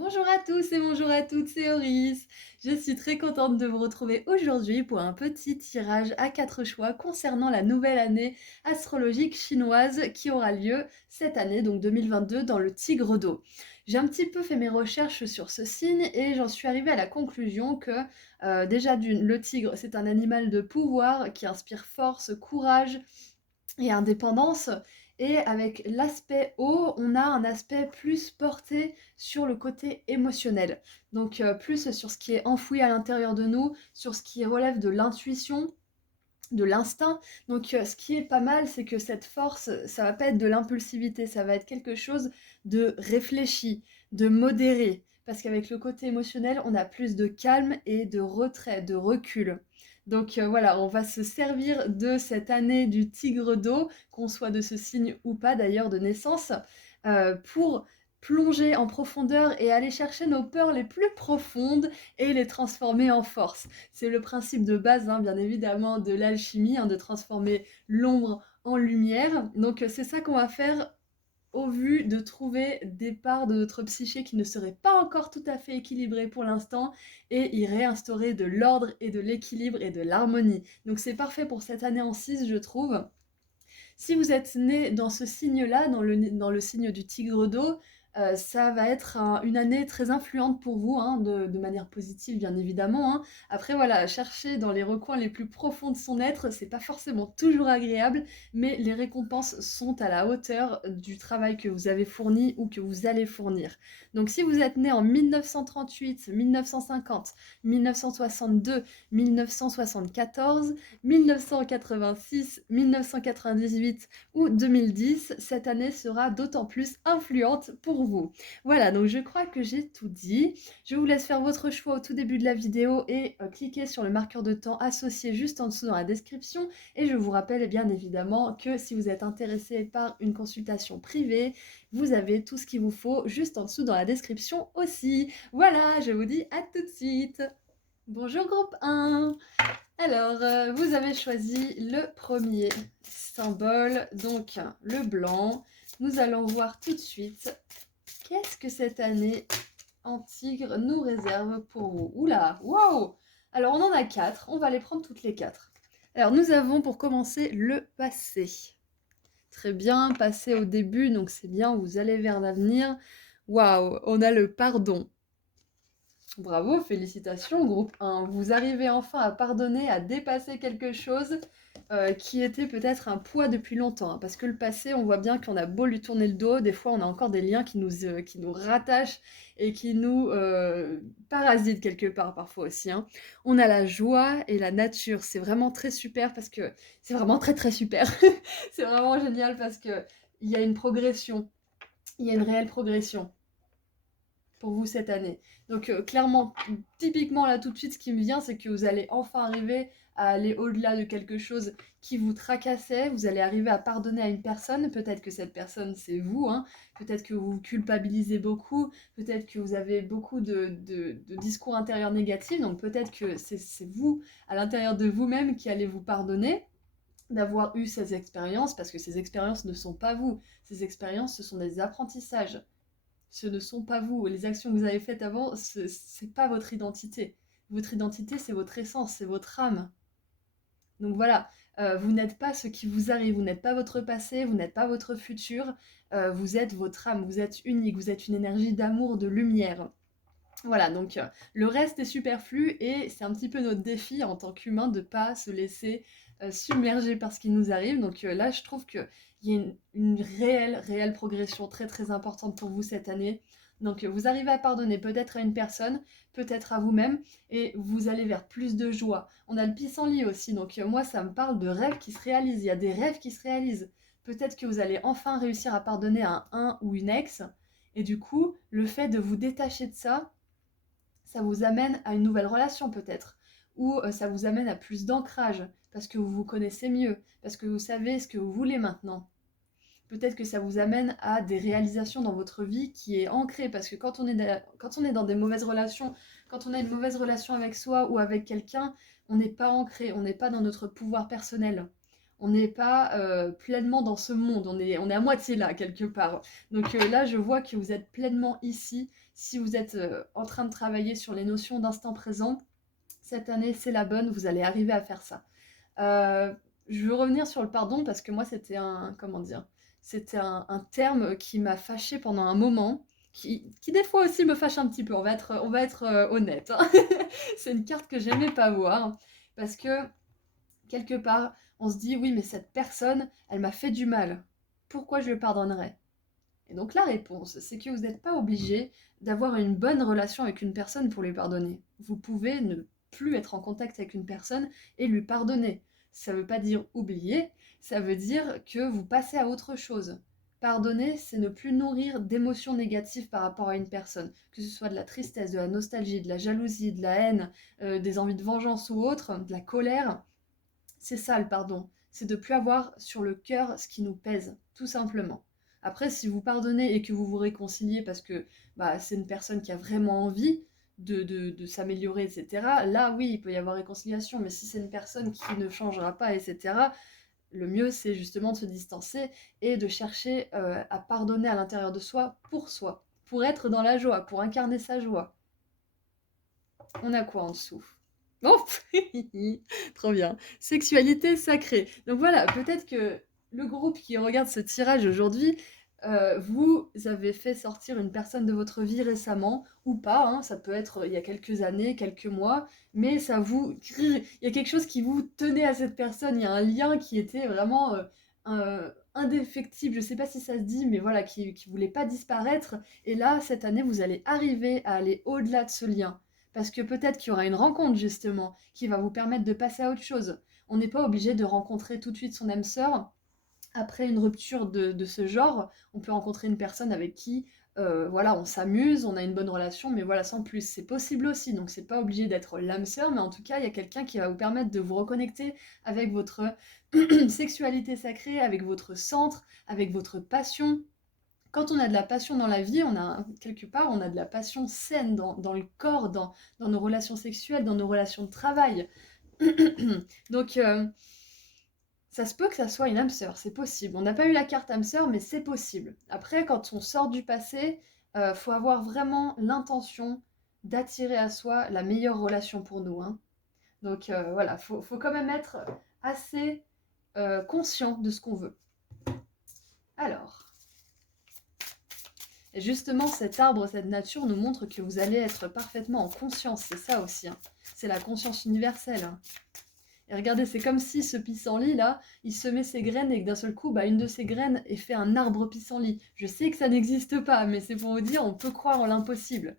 Bonjour à tous et bonjour à toutes, c'est Auris. Je suis très contente de vous retrouver aujourd'hui pour un petit tirage à 4 choix concernant la nouvelle année astrologique chinoise qui aura lieu cette année, donc 2022, dans le Tigre d'eau. J'ai un petit peu fait mes recherches sur ce signe et j'en suis arrivée à la conclusion que déjà le tigre, c'est un animal de pouvoir qui inspire force, courage et indépendance. Et avec l'aspect eau, on a un aspect plus porté sur le côté émotionnel. Donc plus sur ce qui est enfoui à l'intérieur de nous, sur ce qui relève de l'intuition, de l'instinct. Donc ce qui est pas mal, c'est que cette force, ça va pas être de l'impulsivité, ça va être quelque chose de réfléchi, de modéré. Parce qu'avec le côté émotionnel, on a plus de calme et de retrait, de recul. Donc voilà, on va se servir de cette année du tigre d'eau, qu'on soit de ce signe ou pas d'ailleurs de naissance, pour plonger en profondeur et aller chercher nos peurs les plus profondes et les transformer en force. C'est le principe de base, hein, bien évidemment, de l'alchimie, hein, de transformer l'ombre en lumière. Donc c'est ça qu'on va faire au vu de trouver des parts de notre psyché qui ne seraient pas encore tout à fait équilibrées pour l'instant et y réinstaurer de l'ordre et de l'équilibre et de l'harmonie. Donc c'est parfait pour cette année en 6, je trouve. Si vous êtes né dans ce signe-là, dans le signe du tigre d'eau, ça va être une année très influente pour vous, hein, de manière positive bien évidemment, hein. Après voilà, chercher dans les recoins les plus profonds de son être, c'est pas forcément toujours agréable, mais les récompenses sont à la hauteur du travail que vous avez fourni ou que vous allez fournir. Donc si vous êtes né en 1938, 1950, 1962, 1974, 1986, 1998 ou 2010, cette année sera d'autant plus influente pour vous. Voilà, donc je crois que j'ai tout dit. Je vous laisse faire votre choix au tout début de la vidéo et cliquer sur le marqueur de temps associé juste en dessous dans la description. Et je vous rappelle bien évidemment que si vous êtes intéressé par une consultation privée, vous avez tout ce qu'il vous faut juste en dessous dans la description aussi. Voilà, je vous dis à tout de suite. Bonjour groupe 1. Alors, vous avez choisi le premier symbole, donc le blanc. Nous allons voir tout de suite qu'est-ce que cette année en tigre nous réserve pour vous. Oula, wow! Alors, on en a 4, on va les prendre toutes les 4. Alors, nous avons pour commencer le passé. Très bien, passé au début, donc c'est bien, vous allez vers l'avenir. Waouh, on a le pardon. Bravo, félicitations, groupe 1. Vous arrivez enfin à pardonner, à dépasser quelque chose qui était peut-être un poids depuis longtemps, hein. Parce que le passé, on voit bien qu'on a beau lui tourner le dos, des fois on a encore des liens qui nous rattachent et qui nous parasitent quelque part parfois aussi, hein. On a la joie et la nature. C'est vraiment très super parce que... C'est vraiment très très super. C'est vraiment génial parce que il y a une progression. Il y a une réelle progression pour vous cette année. Donc clairement, typiquement là tout de suite, ce qui me vient, c'est que vous allez enfin arriver à aller au-delà de quelque chose qui vous tracassait, vous allez arriver à pardonner à une personne, peut-être que cette personne c'est vous, hein. Peut-être que vous vous culpabilisez beaucoup, peut-être que vous avez beaucoup de discours intérieurs négatifs, donc peut-être que c'est vous, à l'intérieur de vous-même, qui allez vous pardonner d'avoir eu ces expériences, parce que ces expériences ne sont pas vous, ces expériences ce sont des apprentissages. Ce ne sont pas vous. Les actions que vous avez faites avant, c'est pas votre identité. Votre identité, c'est votre essence, c'est votre âme. Donc voilà, vous n'êtes pas ce qui vous arrive, vous n'êtes pas votre passé, vous n'êtes pas votre futur, vous êtes votre âme, vous êtes unique, vous êtes une énergie d'amour, de lumière. Voilà, donc le reste est superflu et c'est un petit peu notre défi en tant qu'humain de ne pas se laisser submerger par ce qui nous arrive. Donc là, je trouve qu'il y a une réelle progression très très importante pour vous cette année. Donc vous arrivez à pardonner peut-être à une personne, peut-être à vous-même, et vous allez vers plus de joie. On a le pissenlit aussi, donc moi ça me parle de rêves qui se réalisent. Il y a des rêves qui se réalisent. Peut-être que vous allez enfin réussir à pardonner à un ou une ex, et du coup, le fait de vous détacher de ça, ça vous amène à une nouvelle relation peut-être, ou ça vous amène à plus d'ancrage, parce que vous vous connaissez mieux, parce que vous savez ce que vous voulez maintenant. Peut-être que ça vous amène à des réalisations dans votre vie qui est ancrée, parce que quand on est dans des mauvaises relations, quand on a une mauvaise relation avec soi ou avec quelqu'un, on n'est pas ancré, on n'est pas dans notre pouvoir personnel. On n'est pas pleinement dans ce monde, on est à moitié là, quelque part. Donc là, je vois que vous êtes pleinement ici. Si vous êtes en train de travailler sur les notions d'instant présent, cette année, c'est la bonne, vous allez arriver à faire ça. Euh, je veux revenir sur le pardon parce que moi, c'était comment dire, c'était un terme qui m'a fâchée pendant un moment, qui des fois aussi me fâche un petit peu, on va être honnête, hein. C'est une carte que j'aimais pas voir parce que quelque part, on se dit oui, mais cette personne, elle m'a fait du mal. Pourquoi je lui pardonnerais? Et donc la réponse, c'est que vous n'êtes pas obligé d'avoir une bonne relation avec une personne pour lui pardonner. Vous pouvez ne plus être en contact avec une personne et lui pardonner. Ça ne veut pas dire oublier, ça veut dire que vous passez à autre chose. Pardonner, c'est ne plus nourrir d'émotions négatives par rapport à une personne, que ce soit de la tristesse, de la nostalgie, de la jalousie, de la haine, des envies de vengeance ou autre, de la colère. C'est ça le pardon, c'est de plus avoir sur le cœur ce qui nous pèse, tout simplement. Après, si vous pardonnez et que vous vous réconciliez parce que bah, c'est une personne qui a vraiment envie de s'améliorer, etc., là oui, il peut y avoir réconciliation, mais si c'est une personne qui ne changera pas, etc., le mieux c'est justement de se distancer et de chercher à pardonner à l'intérieur de soi, pour être dans la joie, pour incarner sa joie. On a quoi en dessous? Oh, trop bien. Sexualité sacrée. Donc voilà, peut-être que le groupe qui regarde ce tirage aujourd'hui, vous avez fait sortir une personne de votre vie récemment, ou pas, hein, ça peut être il y a quelques années, quelques mois, mais ça vous... Il y a quelque chose qui vous tenait à cette personne, il y a un lien qui était vraiment indéfectible, je sais pas si ça se dit, mais voilà, qui voulait pas disparaître. Et là, cette année, vous allez arriver à aller au-delà de ce lien. Parce que peut-être qu'il y aura une rencontre justement qui va vous permettre de passer à autre chose. On n'est pas obligé de rencontrer tout de suite son âme sœur. Après une rupture de ce genre, on peut rencontrer une personne avec qui voilà, on s'amuse, on a une bonne relation, mais voilà, sans plus. C'est possible aussi, donc c'est pas obligé d'être l'âme sœur, mais en tout cas, il y a quelqu'un qui va vous permettre de vous reconnecter avec votre sexualité sacrée, avec votre centre, avec votre passion. Quand on a de la passion dans la vie, on a quelque part, on a de la passion saine dans le corps, dans nos relations sexuelles, dans nos relations de travail. Donc, ça se peut que ça soit une âme sœur, c'est possible. On n'a pas eu la carte âme sœur, mais c'est possible. Après, quand on sort du passé, faut avoir vraiment l'intention d'attirer à soi la meilleure relation pour nous, hein. Donc voilà, faut quand même être assez conscient de ce qu'on veut. Alors. Et justement, cet arbre, cette nature nous montre que vous allez être parfaitement en conscience, c'est ça aussi, hein. C'est la conscience universelle, hein. Et regardez, c'est comme si ce pissenlit là, il semait ses graines et que d'un seul coup, bah, une de ses graines ait fait un arbre pissenlit. Je sais que ça n'existe pas, mais c'est pour vous dire, on peut croire en l'impossible.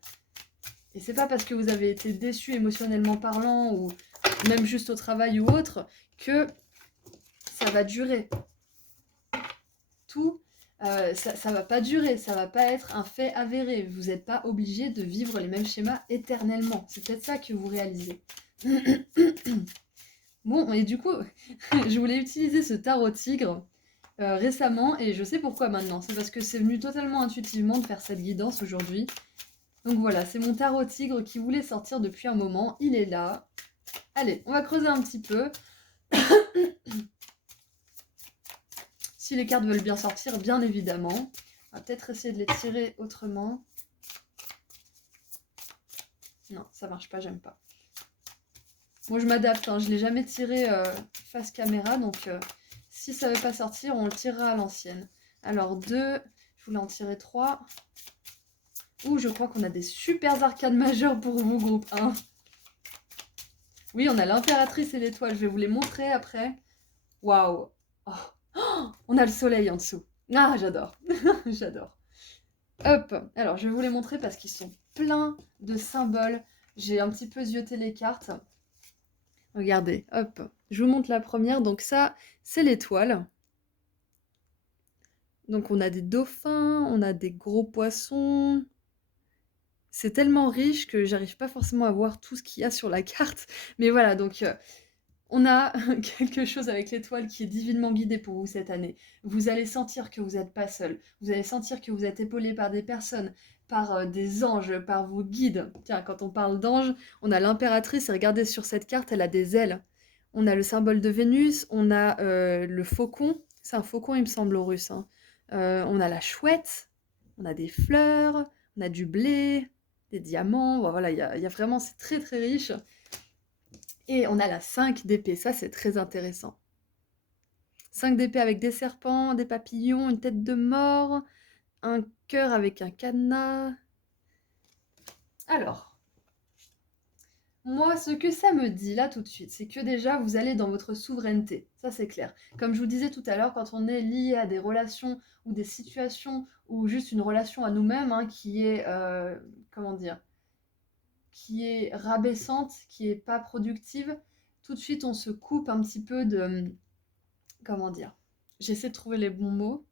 Et c'est pas parce que vous avez été déçu émotionnellement parlant, ou même juste au travail ou autre, que ça va durer. Tout, ça va pas durer, ça va pas être un fait avéré. Vous n'êtes pas obligé de vivre les mêmes schémas éternellement. C'est peut-être ça que vous réalisez. Bon, et du coup, je voulais utiliser ce tarot tigre récemment, et je sais pourquoi maintenant. C'est parce que c'est venu totalement intuitivement de faire cette guidance aujourd'hui. Donc voilà, c'est mon tarot tigre qui voulait sortir depuis un moment. Il est là. Allez, on va creuser un petit peu. Si les cartes veulent bien sortir, bien évidemment. On va peut-être essayer de les tirer autrement. Non, ça marche pas, j'aime pas. Moi, je m'adapte, hein, je ne l'ai jamais tiré face caméra, donc si ça ne veut pas sortir, on le tirera à l'ancienne. Alors, 2, je voulais en tirer 3. Ouh, je crois qu'on a des super arcanes majeures pour vous, groupe 1. Oui, on a l'impératrice et l'étoile, je vais vous les montrer après. Waouh! Oh. Oh, on a le soleil en dessous. Ah, j'adore. J'adore. Hop, alors je vais vous les montrer parce qu'ils sont pleins de symboles. J'ai un petit peu zioté les cartes. Regardez, hop, je vous montre la première. Donc ça, c'est l'étoile. Donc on a des dauphins, on a des gros poissons. C'est tellement riche que j'arrive pas forcément à voir tout ce qu'il y a sur la carte. Mais voilà, donc on a quelque chose avec l'étoile qui est divinement guidé pour vous cette année. Vous allez sentir que vous n'êtes pas seul. Vous allez sentir que vous êtes épaulé par des personnes, par des anges, par vos guides. Tiens, quand on parle d'anges, on a l'impératrice et regardez sur cette carte, elle a des ailes. On a le symbole de Vénus, on a le faucon, c'est un faucon il me semble au russe, hein. On a la chouette, on a des fleurs, on a du blé, des diamants, bon, voilà, il y a vraiment, c'est très très riche. Et on a la 5 d'épée, ça c'est très intéressant. 5 d'épée avec des serpents, des papillons, une tête de mort, un cœur avec un cadenas. Alors, moi, ce que ça me dit là tout de suite, c'est que déjà, vous allez dans votre souveraineté. Ça, c'est clair. Comme je vous disais tout à l'heure, quand on est lié à des relations ou des situations ou juste une relation à nous-mêmes hein, qui est, comment dire, qui est rabaissante, qui est pas productive, tout de suite, on se coupe un petit peu de, comment dire, j'essaie de trouver les bons mots.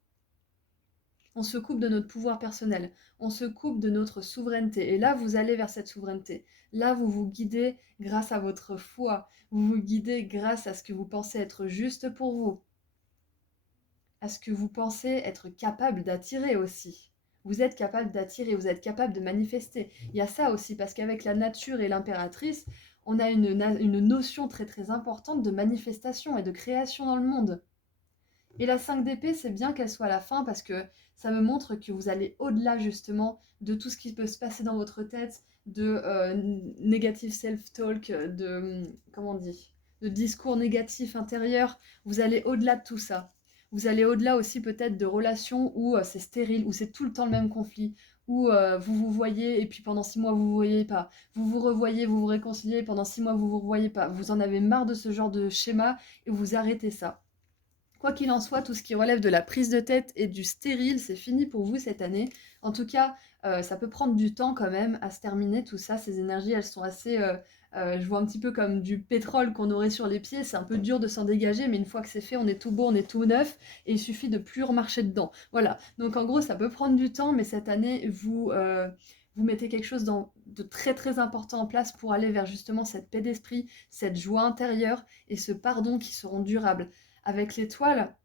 On se coupe de notre pouvoir personnel, on se coupe de notre souveraineté. Et là, vous allez vers cette souveraineté. Là, vous vous guidez grâce à votre foi. Vous vous guidez grâce à ce que vous pensez être juste pour vous. À ce que vous pensez être capable d'attirer aussi. Vous êtes capable d'attirer, vous êtes capable de manifester. Il y a ça aussi, parce qu'avec la nature et l'impératrice, on a une notion très très importante de manifestation et de création dans le monde. Et la 5 d'épée, c'est bien qu'elle soit à la fin parce que ça me montre que vous allez au-delà justement de tout ce qui peut se passer dans votre tête, de negative self-talk, comment on dit, de discours négatifs intérieurs. Vous allez au-delà de tout ça. Vous allez au-delà aussi peut-être de relations où c'est stérile, où c'est tout le temps le même conflit, où vous vous voyez et puis pendant 6 mois vous vous voyez pas. Vous vous revoyez, vous vous réconciliez, pendant 6 mois vous vous revoyez pas. Vous en avez marre de ce genre de schéma et vous arrêtez ça. Quoi qu'il en soit, tout ce qui relève de la prise de tête et du stérile, c'est fini pour vous cette année. En tout cas, ça peut prendre du temps quand même à se terminer tout ça. Ces énergies, elles sont assez... je vois un petit peu comme du pétrole qu'on aurait sur les pieds. C'est un peu dur de s'en dégager, mais une fois que c'est fait, on est tout beau, on est tout neuf, et il suffit de plus remarcher dedans. Voilà. Donc en gros, ça peut prendre du temps, mais cette année, vous mettez quelque chose de très très important en place pour aller vers justement cette paix d'esprit, cette joie intérieure et ce pardon qui seront durables. Avec l'étoile,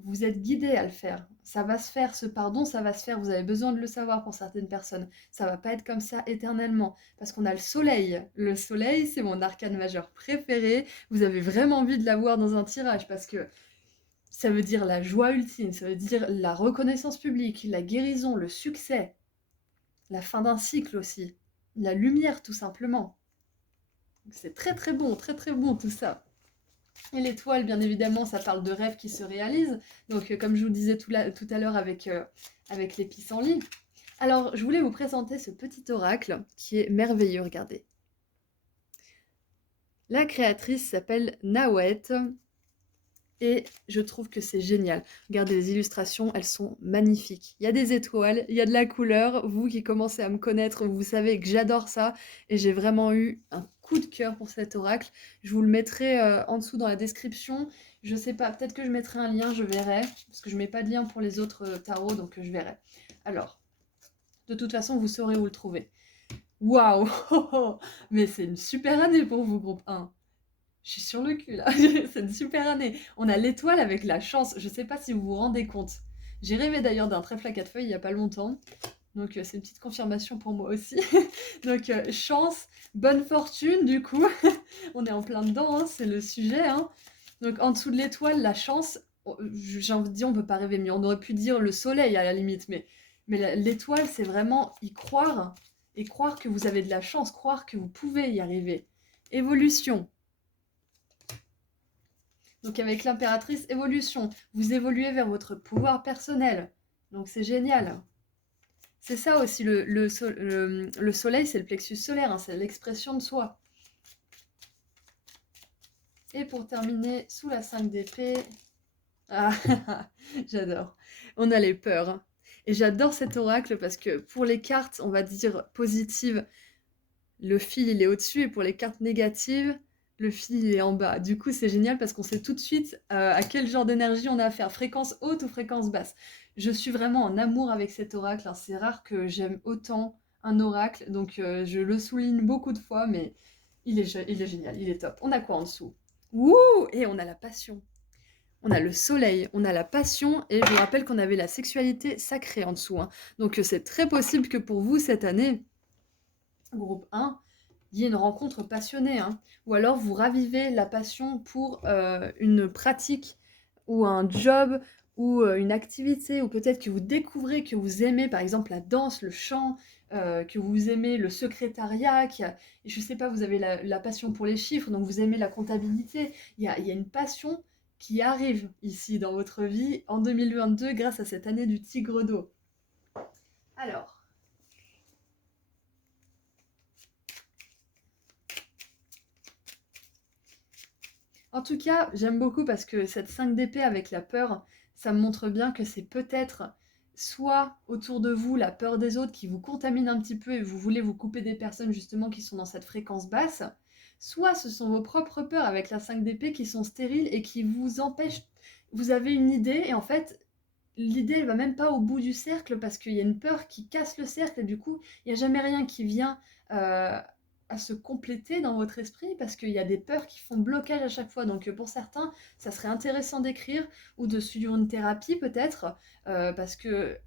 vous êtes guidé à le faire. Ça va se faire, ce pardon, ça va se faire. Vous avez besoin de le savoir pour certaines personnes. Ça va pas être comme ça éternellement. Parce qu'on a le soleil. Le soleil, c'est mon arcane majeur préféré. Vous avez vraiment envie de l'avoir dans un tirage parce que ça veut dire la joie ultime, ça veut dire la reconnaissance publique, la guérison, le succès, la fin d'un cycle aussi, la lumière tout simplement. C'est très très bon tout ça. Et l'étoile, bien évidemment, ça parle de rêves qui se réalisent. Donc, comme je vous le disais tout à l'heure avec les pissenlits. Alors, je voulais vous présenter ce petit oracle qui est merveilleux, regardez. La créatrice s'appelle Nawet et je trouve que c'est génial. Regardez les illustrations, elles sont magnifiques. Il y a des étoiles, il y a de la couleur. Vous qui commencez à me connaître, vous savez que j'adore ça et j'ai vraiment eu un coup de cœur pour cet oracle. Je vous le mettrai en dessous dans la description. Je sais pas, peut-être que je mettrai un lien, je verrai, parce que je mets pas de lien pour les autres tarots, donc je verrai. Alors, de toute façon, vous saurez où le trouver. Waouh! Mais c'est une super année pour vous, groupe 1. Je suis sur le cul là, c'est une super année. On a l'étoile avec la chance, je sais pas si vous vous rendez compte. J'ai rêvé d'ailleurs d'un trèfle à 4 feuilles il y a pas longtemps, donc c'est une petite confirmation pour moi aussi. Donc chance, bonne fortune du coup, on est en plein dedans, hein, c'est le sujet. Hein. Donc en dessous de l'étoile, la chance, j'ai envie de dire on peut pas rêver mieux, on aurait pu dire le soleil à la limite, mais l'étoile c'est vraiment y croire, et croire que vous avez de la chance, croire que vous pouvez y arriver. Évolution. Donc avec l'impératrice évolution, vous évoluez vers votre pouvoir personnel. Donc c'est génial. C'est ça aussi, le soleil, c'est le plexus solaire, hein, c'est l'expression de soi. Et pour terminer, sous la 5 d'épée, ah, j'adore. On a les peurs. Hein. Et j'adore cet oracle parce que pour les cartes, on va dire positives, le fil il est au-dessus, et pour les cartes négatives, le fil il est en bas. Du coup, c'est génial parce qu'on sait tout de suite à quel genre d'énergie on a affaire, fréquence haute ou fréquence basse. Je suis vraiment en amour avec cet oracle, hein. C'est rare que j'aime autant un oracle, donc je le souligne beaucoup de fois, mais il est génial, il est top. On a quoi en dessous? Ouh! Et on a la passion. On a le soleil, on a la passion, et je vous rappelle qu'on avait la sexualité sacrée en dessous. Hein. Donc c'est très possible que pour vous, cette année, groupe 1, lié à une rencontre passionnée, hein. Ou alors vous ravivez la passion pour une pratique ou un job ou une activité, ou peut-être que vous découvrez que vous aimez par exemple la danse, le chant, que vous aimez le secrétariat, je sais pas, vous avez la passion pour les chiffres, donc vous aimez la comptabilité. Il y a une passion qui arrive ici dans votre vie en 2022 grâce à cette année du tigre d'eau. Alors, en tout cas, j'aime beaucoup parce que cette 5 d'épée avec la peur, ça me montre bien que c'est peut-être soit autour de vous la peur des autres qui vous contamine un petit peu et vous voulez vous couper des personnes justement qui sont dans cette fréquence basse, soit ce sont vos propres peurs avec la 5 d'épée qui sont stériles et qui vous empêchent. Vous avez une idée et en fait, l'idée elle va même pas au bout du cercle parce qu'il y a une peur qui casse le cercle et du coup, il n'y a jamais rien qui vient à se compléter dans votre esprit parce qu'il y a des peurs qui font blocage à chaque fois. Donc pour certains, ça serait intéressant d'écrire ou de suivre une thérapie peut-être parce que,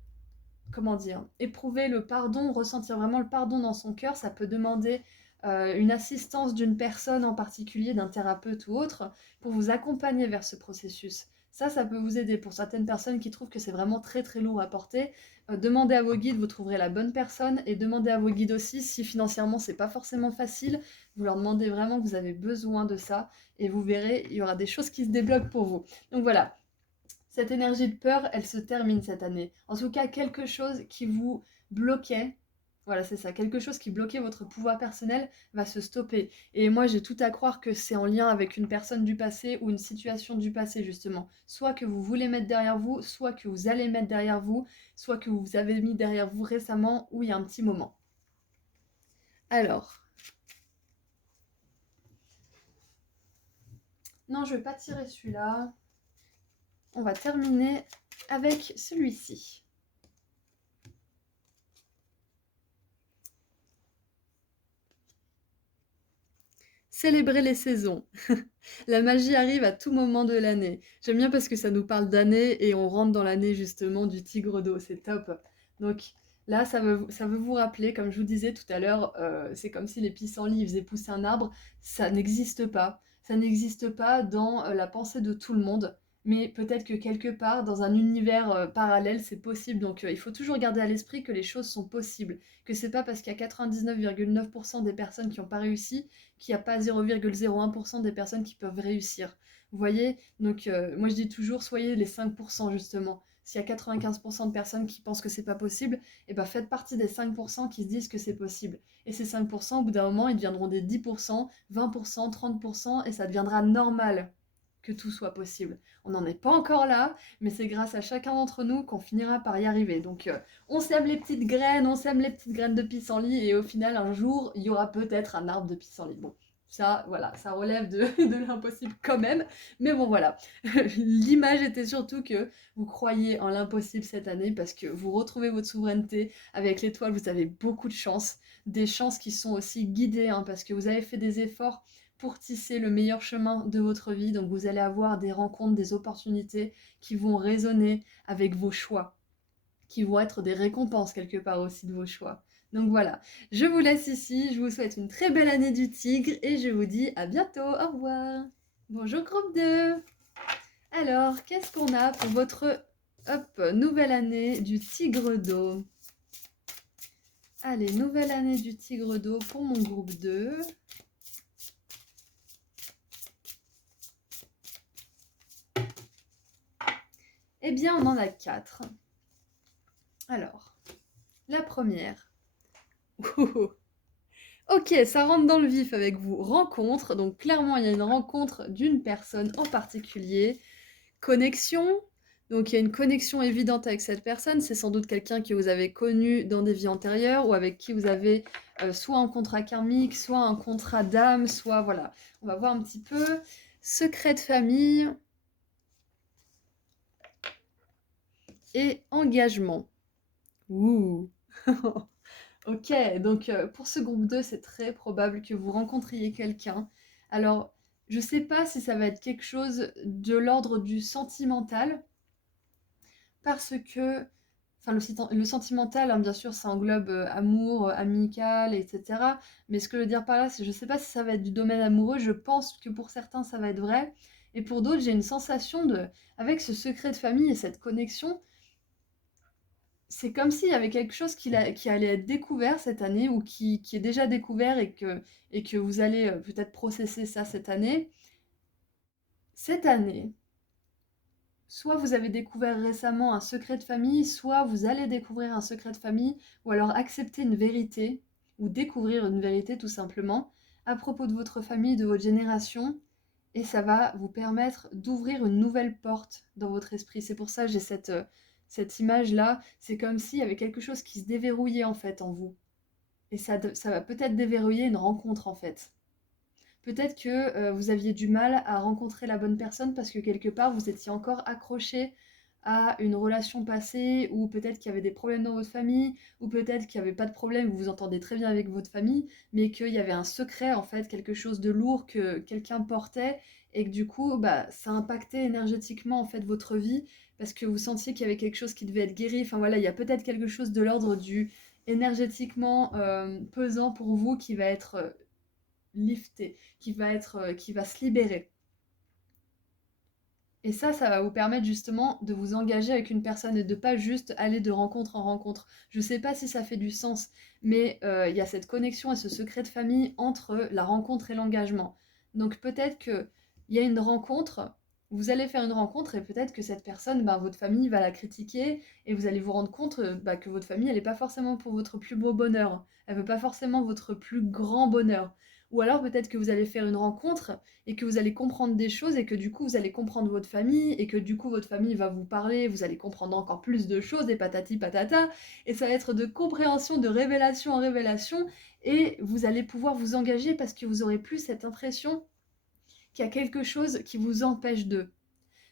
comment dire, éprouver le pardon, ressentir vraiment le pardon dans son cœur, ça peut demander une assistance d'une personne en particulier, d'un thérapeute ou autre, pour vous accompagner vers ce processus. Ça peut vous aider pour certaines personnes qui trouvent que c'est vraiment très très lourd à porter. Demandez à vos guides, vous trouverez la bonne personne, et demandez à vos guides aussi si financièrement c'est pas forcément facile. Vous leur demandez vraiment que vous avez besoin de ça, et vous verrez, il y aura des choses qui se débloquent pour vous. Donc voilà, cette énergie de peur, elle se termine cette année. En tout cas, quelque chose qui vous bloquait, voilà, c'est ça, quelque chose qui bloquait votre pouvoir personnel va se stopper. Et moi, j'ai tout à croire que c'est en lien avec une personne du passé ou une situation du passé, justement. Soit que vous voulez mettre derrière vous, soit que vous allez mettre derrière vous, soit que vous avez mis derrière vous récemment ou il y a un petit moment. Alors, non, je vais pas tirer celui-là. On va terminer avec celui-ci. Célébrer les saisons. La magie arrive à tout moment de l'année. J'aime bien parce que ça nous parle d'année et on rentre dans l'année justement du tigre d'eau, c'est top. Donc là, ça veut vous rappeler, comme je vous disais tout à l'heure, c'est comme si les pissenlits faisaient pousser un arbre. Ça n'existe pas. Ça n'existe pas dans la pensée de tout le monde. Mais peut-être que quelque part, dans un univers parallèle, c'est possible. Donc il faut toujours garder à l'esprit que les choses sont possibles. Que c'est pas parce qu'il y a 99,9% des personnes qui n'ont pas réussi qu'il n'y a pas 0,01% des personnes qui peuvent réussir. Vous voyez? Donc moi je dis toujours, soyez les 5% justement. S'il y a 95% de personnes qui pensent que c'est pas possible, et ben faites partie des 5% qui se disent que c'est possible. Et ces 5%, au bout d'un moment, ils deviendront des 10%, 20%, 30%, et ça deviendra normal que tout soit possible. On n'en est pas encore là, mais c'est grâce à chacun d'entre nous qu'on finira par y arriver. Donc on sème les petites graines, on sème les petites graines de pissenlit, et au final, un jour, il y aura peut-être un arbre de pissenlit. Bon, ça, voilà, ça relève de l'impossible quand même. Mais bon, voilà. L'image était surtout que vous croyez en l'impossible cette année parce que vous retrouvez votre souveraineté. Avec l'étoile, vous avez beaucoup de chance. Des chances qui sont aussi guidées, hein, parce que vous avez fait des efforts pour tisser le meilleur chemin de votre vie. Donc vous allez avoir des rencontres, des opportunités qui vont résonner avec vos choix, qui vont être des récompenses quelque part aussi de vos choix. Donc voilà, je vous laisse ici, je vous souhaite une très belle année du tigre et je vous dis à bientôt, au revoir. Bonjour groupe 2. Alors, qu'est-ce qu'on a pour votre nouvelle année du tigre d'eau? Allez, nouvelle année du tigre d'eau pour mon groupe 2. Eh bien, on en a 4. Alors, la première. Ok, ça rentre dans le vif avec vous. Rencontre, donc clairement, il y a une rencontre d'une personne en particulier. Connexion, donc il y a une connexion évidente avec cette personne. C'est sans doute quelqu'un que vous avez connu dans des vies antérieures ou avec qui vous avez soit un contrat karmique, soit un contrat d'âme, soit voilà. On va voir un petit peu. Secret de famille et engagement. Ouh. Ok, donc pour ce groupe 2, c'est très probable que vous rencontriez quelqu'un. Alors, je ne sais pas si ça va être quelque chose de l'ordre du sentimental, parce que, enfin le sentimental, hein, bien sûr, ça englobe amour, amical, etc. Mais ce que je veux dire par là, c'est je sais pas si ça va être du domaine amoureux, je pense que pour certains ça va être vrai. Et pour d'autres, j'ai une sensation avec ce secret de famille et cette connexion, c'est comme s'il y avait quelque chose qui allait être découvert cette année ou qui est déjà découvert et que vous allez peut-être processer ça cette année. Cette année, soit vous avez découvert récemment un secret de famille, soit vous allez découvrir un secret de famille, ou alors accepter une vérité, ou découvrir une vérité tout simplement, à propos de votre famille, de votre génération, et ça va vous permettre d'ouvrir une nouvelle porte dans votre esprit. C'est pour ça que j'ai cette image-là, c'est comme s'il y avait quelque chose qui se déverrouillait en fait en vous. Et ça va peut-être déverrouiller une rencontre en fait. Peut-être que vous aviez du mal à rencontrer la bonne personne parce que quelque part vous étiez encore accroché à une relation passée, ou peut-être qu'il y avait des problèmes dans votre famille, ou peut-être qu'il n'y avait pas de problème, vous vous entendez très bien avec votre famille, mais qu'il y avait un secret en fait, quelque chose de lourd que quelqu'un portait, et que du coup bah, ça impactait énergétiquement en fait votre vie, parce que vous sentiez qu'il y avait quelque chose qui devait être guéri. Enfin voilà, il y a peut-être quelque chose de l'ordre du énergétiquement pesant pour vous qui va être lifté, qui va se libérer. Et ça va vous permettre justement de vous engager avec une personne et de pas juste aller de rencontre en rencontre. Je sais pas si ça fait du sens, mais il y a cette connexion et ce secret de famille entre la rencontre et l'engagement. Donc peut-être que il y a une rencontre, vous allez faire une rencontre et peut-être que cette personne, bah, votre famille va la critiquer et vous allez vous rendre compte bah, que votre famille, elle n'est pas forcément pour votre plus beau bonheur. Elle veut pas forcément votre plus grand bonheur. Ou alors peut-être que vous allez faire une rencontre et que vous allez comprendre des choses et que du coup vous allez comprendre votre famille et que du coup votre famille va vous parler, vous allez comprendre encore plus de choses et patati patata, et ça va être de compréhension, de révélation en révélation, et vous allez pouvoir vous engager parce que vous aurez plus cette impression qu'il y a quelque chose qui vous empêche de.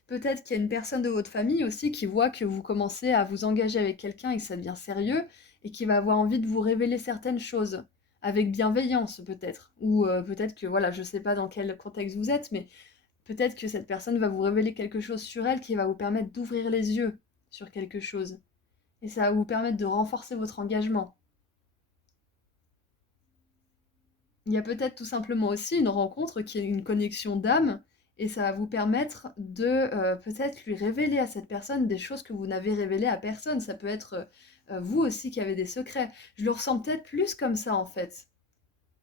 Peut-être qu'il y a une personne de votre famille aussi qui voit que vous commencez à vous engager avec quelqu'un et que ça devient sérieux et qui va avoir envie de vous révéler certaines choses avec bienveillance peut-être, ou peut-être que voilà, je sais pas dans quel contexte vous êtes, mais peut-être que cette personne va vous révéler quelque chose sur elle qui va vous permettre d'ouvrir les yeux sur quelque chose, et ça va vous permettre de renforcer votre engagement. Il y a peut-être tout simplement aussi une rencontre qui est une connexion d'âme, et ça va vous permettre de peut-être lui révéler à cette personne des choses que vous n'avez révélées à personne. Ça peut être vous aussi qui avez des secrets. Je le ressens peut-être plus comme ça en fait.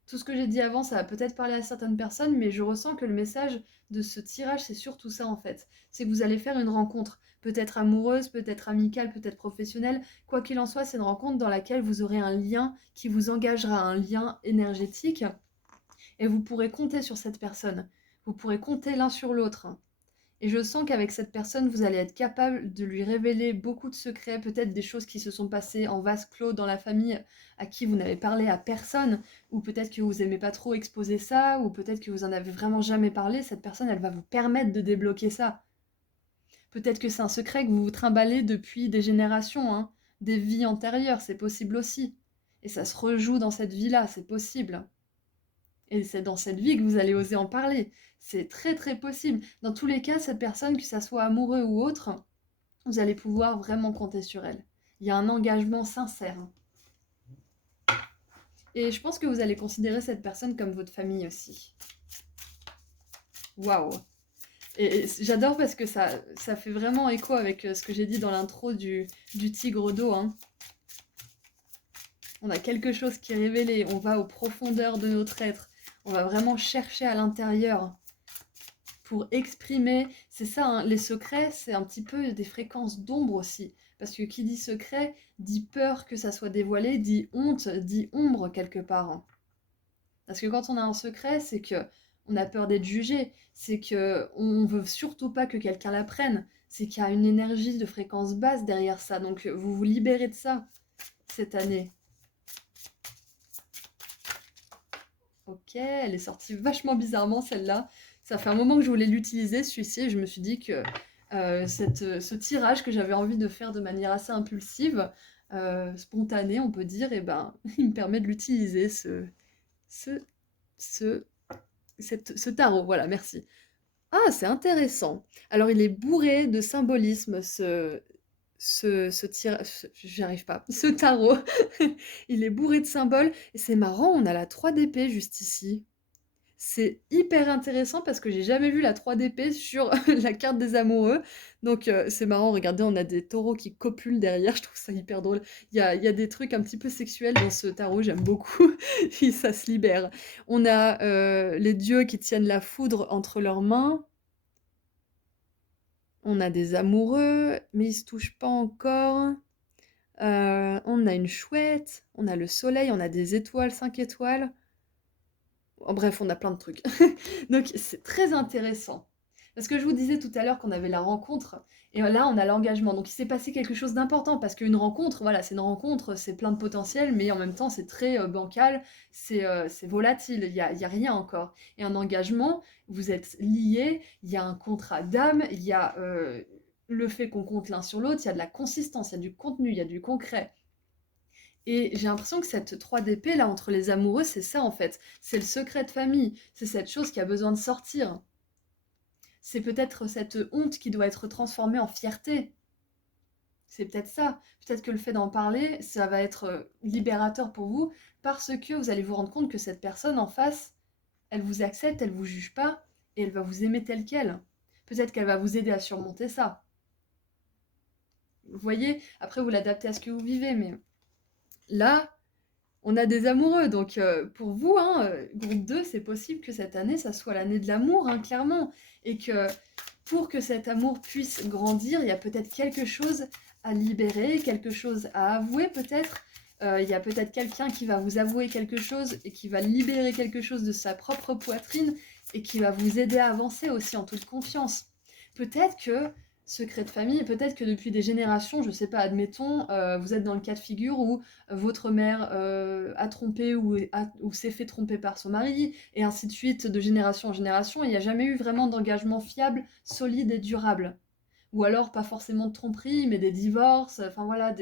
Tout ce que j'ai dit avant, ça va peut-être parler à certaines personnes, mais je ressens que le message de ce tirage, c'est surtout ça en fait. C'est que vous allez faire une rencontre, peut-être amoureuse, peut-être amicale, peut-être professionnelle. Quoi qu'il en soit, c'est une rencontre dans laquelle vous aurez un lien qui vous engagera, un lien énergétique, et vous pourrez compter sur cette personne. Vous pourrez compter l'un sur l'autre. Et je sens qu'avec cette personne, vous allez être capable de lui révéler beaucoup de secrets, peut-être des choses qui se sont passées en vase clos dans la famille à qui vous n'avez parlé à personne, ou peut-être que vous aimez pas trop exposer ça, ou peut-être que vous en avez vraiment jamais parlé. Cette personne, elle va vous permettre de débloquer ça. Peut-être que c'est un secret que vous vous trimballez depuis des générations, hein, des vies antérieures, c'est possible aussi. Et ça se rejoue dans cette vie-là, c'est possible. Et c'est dans cette vie que vous allez oser en parler. C'est très très possible. Dans tous les cas, cette personne, que ça soit amoureux ou autre, vous allez pouvoir vraiment compter sur elle. Il y a un engagement sincère. Et je pense que vous allez considérer cette personne comme votre famille aussi. Waouh! Et j'adore parce que ça fait vraiment écho avec ce que j'ai dit dans l'intro du tigre d'eau, hein. On a quelque chose qui est révélé, on va aux profondeurs de notre être, on va vraiment chercher à l'intérieur pour exprimer. C'est ça, hein, les secrets, c'est un petit peu des fréquences d'ombre aussi. Parce que qui dit secret, dit peur que ça soit dévoilé, dit honte, dit ombre quelque part, hein. Parce que quand on a un secret, c'est que on a peur d'être jugé, c'est que on veut surtout pas que quelqu'un l'apprenne, c'est qu'il y a une énergie de fréquence basse derrière ça. Donc vous vous libérez de ça cette année. Ok, elle est sortie vachement bizarrement celle-là. Ça fait un moment que je voulais l'utiliser, celui-ci, et je me suis dit que ce tirage que j'avais envie de faire de manière assez impulsive, spontanée, on peut dire, et ben, il me permet de l'utiliser, ce, ce, ce tarot. Voilà, merci. Ah, c'est intéressant. Alors, il est bourré de symbolisme, j'y arrive pas, ce tarot, il est bourré de symboles et c'est marrant, on a la 3 d'épée juste ici. C'est hyper intéressant parce que j'ai jamais vu la 3 d'épée sur la carte des amoureux. Donc c'est marrant, regardez, on a des taureaux qui copulent derrière, je trouve ça hyper drôle. Il y a des trucs un petit peu sexuels dans ce tarot, j'aime beaucoup, et ça se libère. On a les dieux qui tiennent la foudre entre leurs mains. On a des amoureux, mais ils se touchent pas encore. On a une chouette, on a le soleil, on a des étoiles, 5 étoiles. En bref, on a plein de trucs. Donc c'est très intéressant. Parce que je vous disais tout à l'heure qu'on avait la rencontre, et là on a l'engagement. Donc il s'est passé quelque chose d'important, parce qu'une rencontre, voilà, c'est une rencontre, c'est plein de potentiel, mais en même temps c'est très bancal, c'est volatile, il y a rien encore. Et un engagement, vous êtes liés, il y a un contrat d'âme, il y a le fait qu'on compte l'un sur l'autre, il y a de la consistance, il y a du contenu, il y a du concret. Et j'ai l'impression que cette 3 d'épée là entre les amoureux, c'est ça en fait. C'est le secret de famille. C'est cette chose qui a besoin de sortir. C'est peut-être cette honte qui doit être transformée en fierté. C'est peut-être ça. Peut-être que le fait d'en parler, ça va être libérateur pour vous parce que vous allez vous rendre compte que cette personne en face, elle vous accepte, elle vous juge pas et elle va vous aimer telle quelle. Peut-être qu'elle va vous aider à surmonter ça. Vous voyez, après vous l'adaptez à ce que vous vivez, mais là, on a des amoureux, donc pour vous, hein, groupe 2, c'est possible que cette année, ça soit l'année de l'amour, hein, clairement. Et que pour que cet amour puisse grandir, il y a peut-être quelque chose à libérer, quelque chose à avouer peut-être. Il y a peut-être quelqu'un qui va vous avouer quelque chose et qui va libérer quelque chose de sa propre poitrine et qui va vous aider à avancer aussi en toute confiance. Peut-être que secret de famille, peut-être que depuis des générations, je sais pas, admettons, vous êtes dans le cas de figure où votre mère a trompé ou s'est fait tromper par son mari, et ainsi de suite, de génération en génération, il n'y a jamais eu vraiment d'engagement fiable, solide et durable. Ou alors, pas forcément de tromperie, mais des divorces, enfin voilà,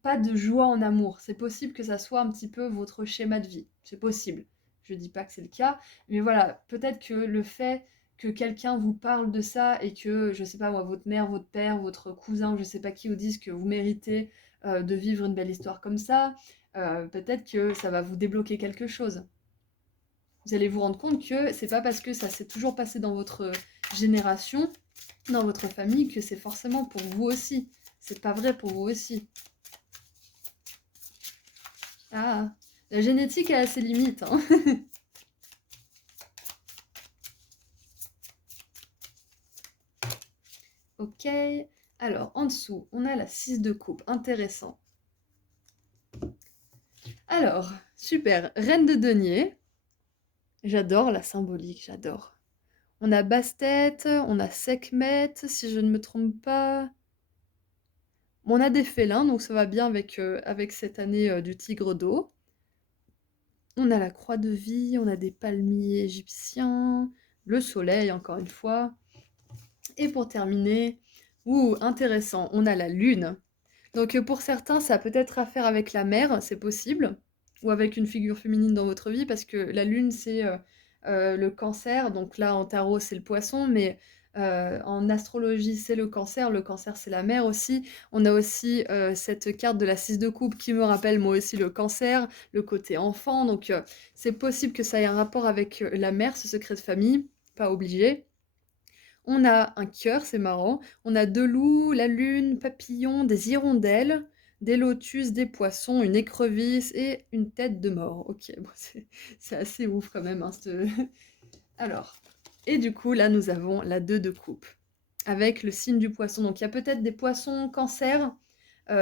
pas de joie en amour. C'est possible que ça soit un petit peu votre schéma de vie. C'est possible. Je dis pas que c'est le cas, mais voilà, peut-être que le fait que quelqu'un vous parle de ça et que, je sais pas moi, votre mère, votre père, votre cousin, ou je sais pas qui vous dise que vous méritez de vivre une belle histoire comme ça, peut-être que ça va vous débloquer quelque chose. Vous allez vous rendre compte que c'est pas parce que ça s'est toujours passé dans votre génération, dans votre famille, que c'est forcément pour vous aussi. C'est pas vrai pour vous aussi. Ah, la génétique a ses limites, hein. Ok, alors en dessous, on a la 6 de coupe, intéressant. Alors, super, reine de denier. J'adore la symbolique, j'adore. On a basse-tête, on a sekhmet, si je ne me trompe pas. On a des félins, donc ça va bien avec cette année du tigre d'eau. On a la croix de vie, on a des palmiers égyptiens, le soleil encore une fois. Et pour terminer, intéressant, on a la lune. Donc pour certains, ça a peut-être à faire avec la mer, c'est possible, ou avec une figure féminine dans votre vie, parce que la lune, c'est le cancer, donc là en tarot, c'est le poisson, mais en astrologie, c'est le cancer, c'est la mer aussi. On a aussi cette carte de la 6 de coupe qui me rappelle moi aussi le cancer, le côté enfant, donc c'est possible que ça ait un rapport avec la mer, ce secret de famille, pas obligé. On a un cœur, c'est marrant. On a 2 loups, la lune, papillon, des hirondelles, des lotus, des poissons, une écrevisse et une tête de mort. Ok, bon, c'est assez ouf quand même, hein, Alors, et du coup, là, nous avons la 2 de coupe, avec le signe du poisson. Donc, il y a peut-être des poissons cancer,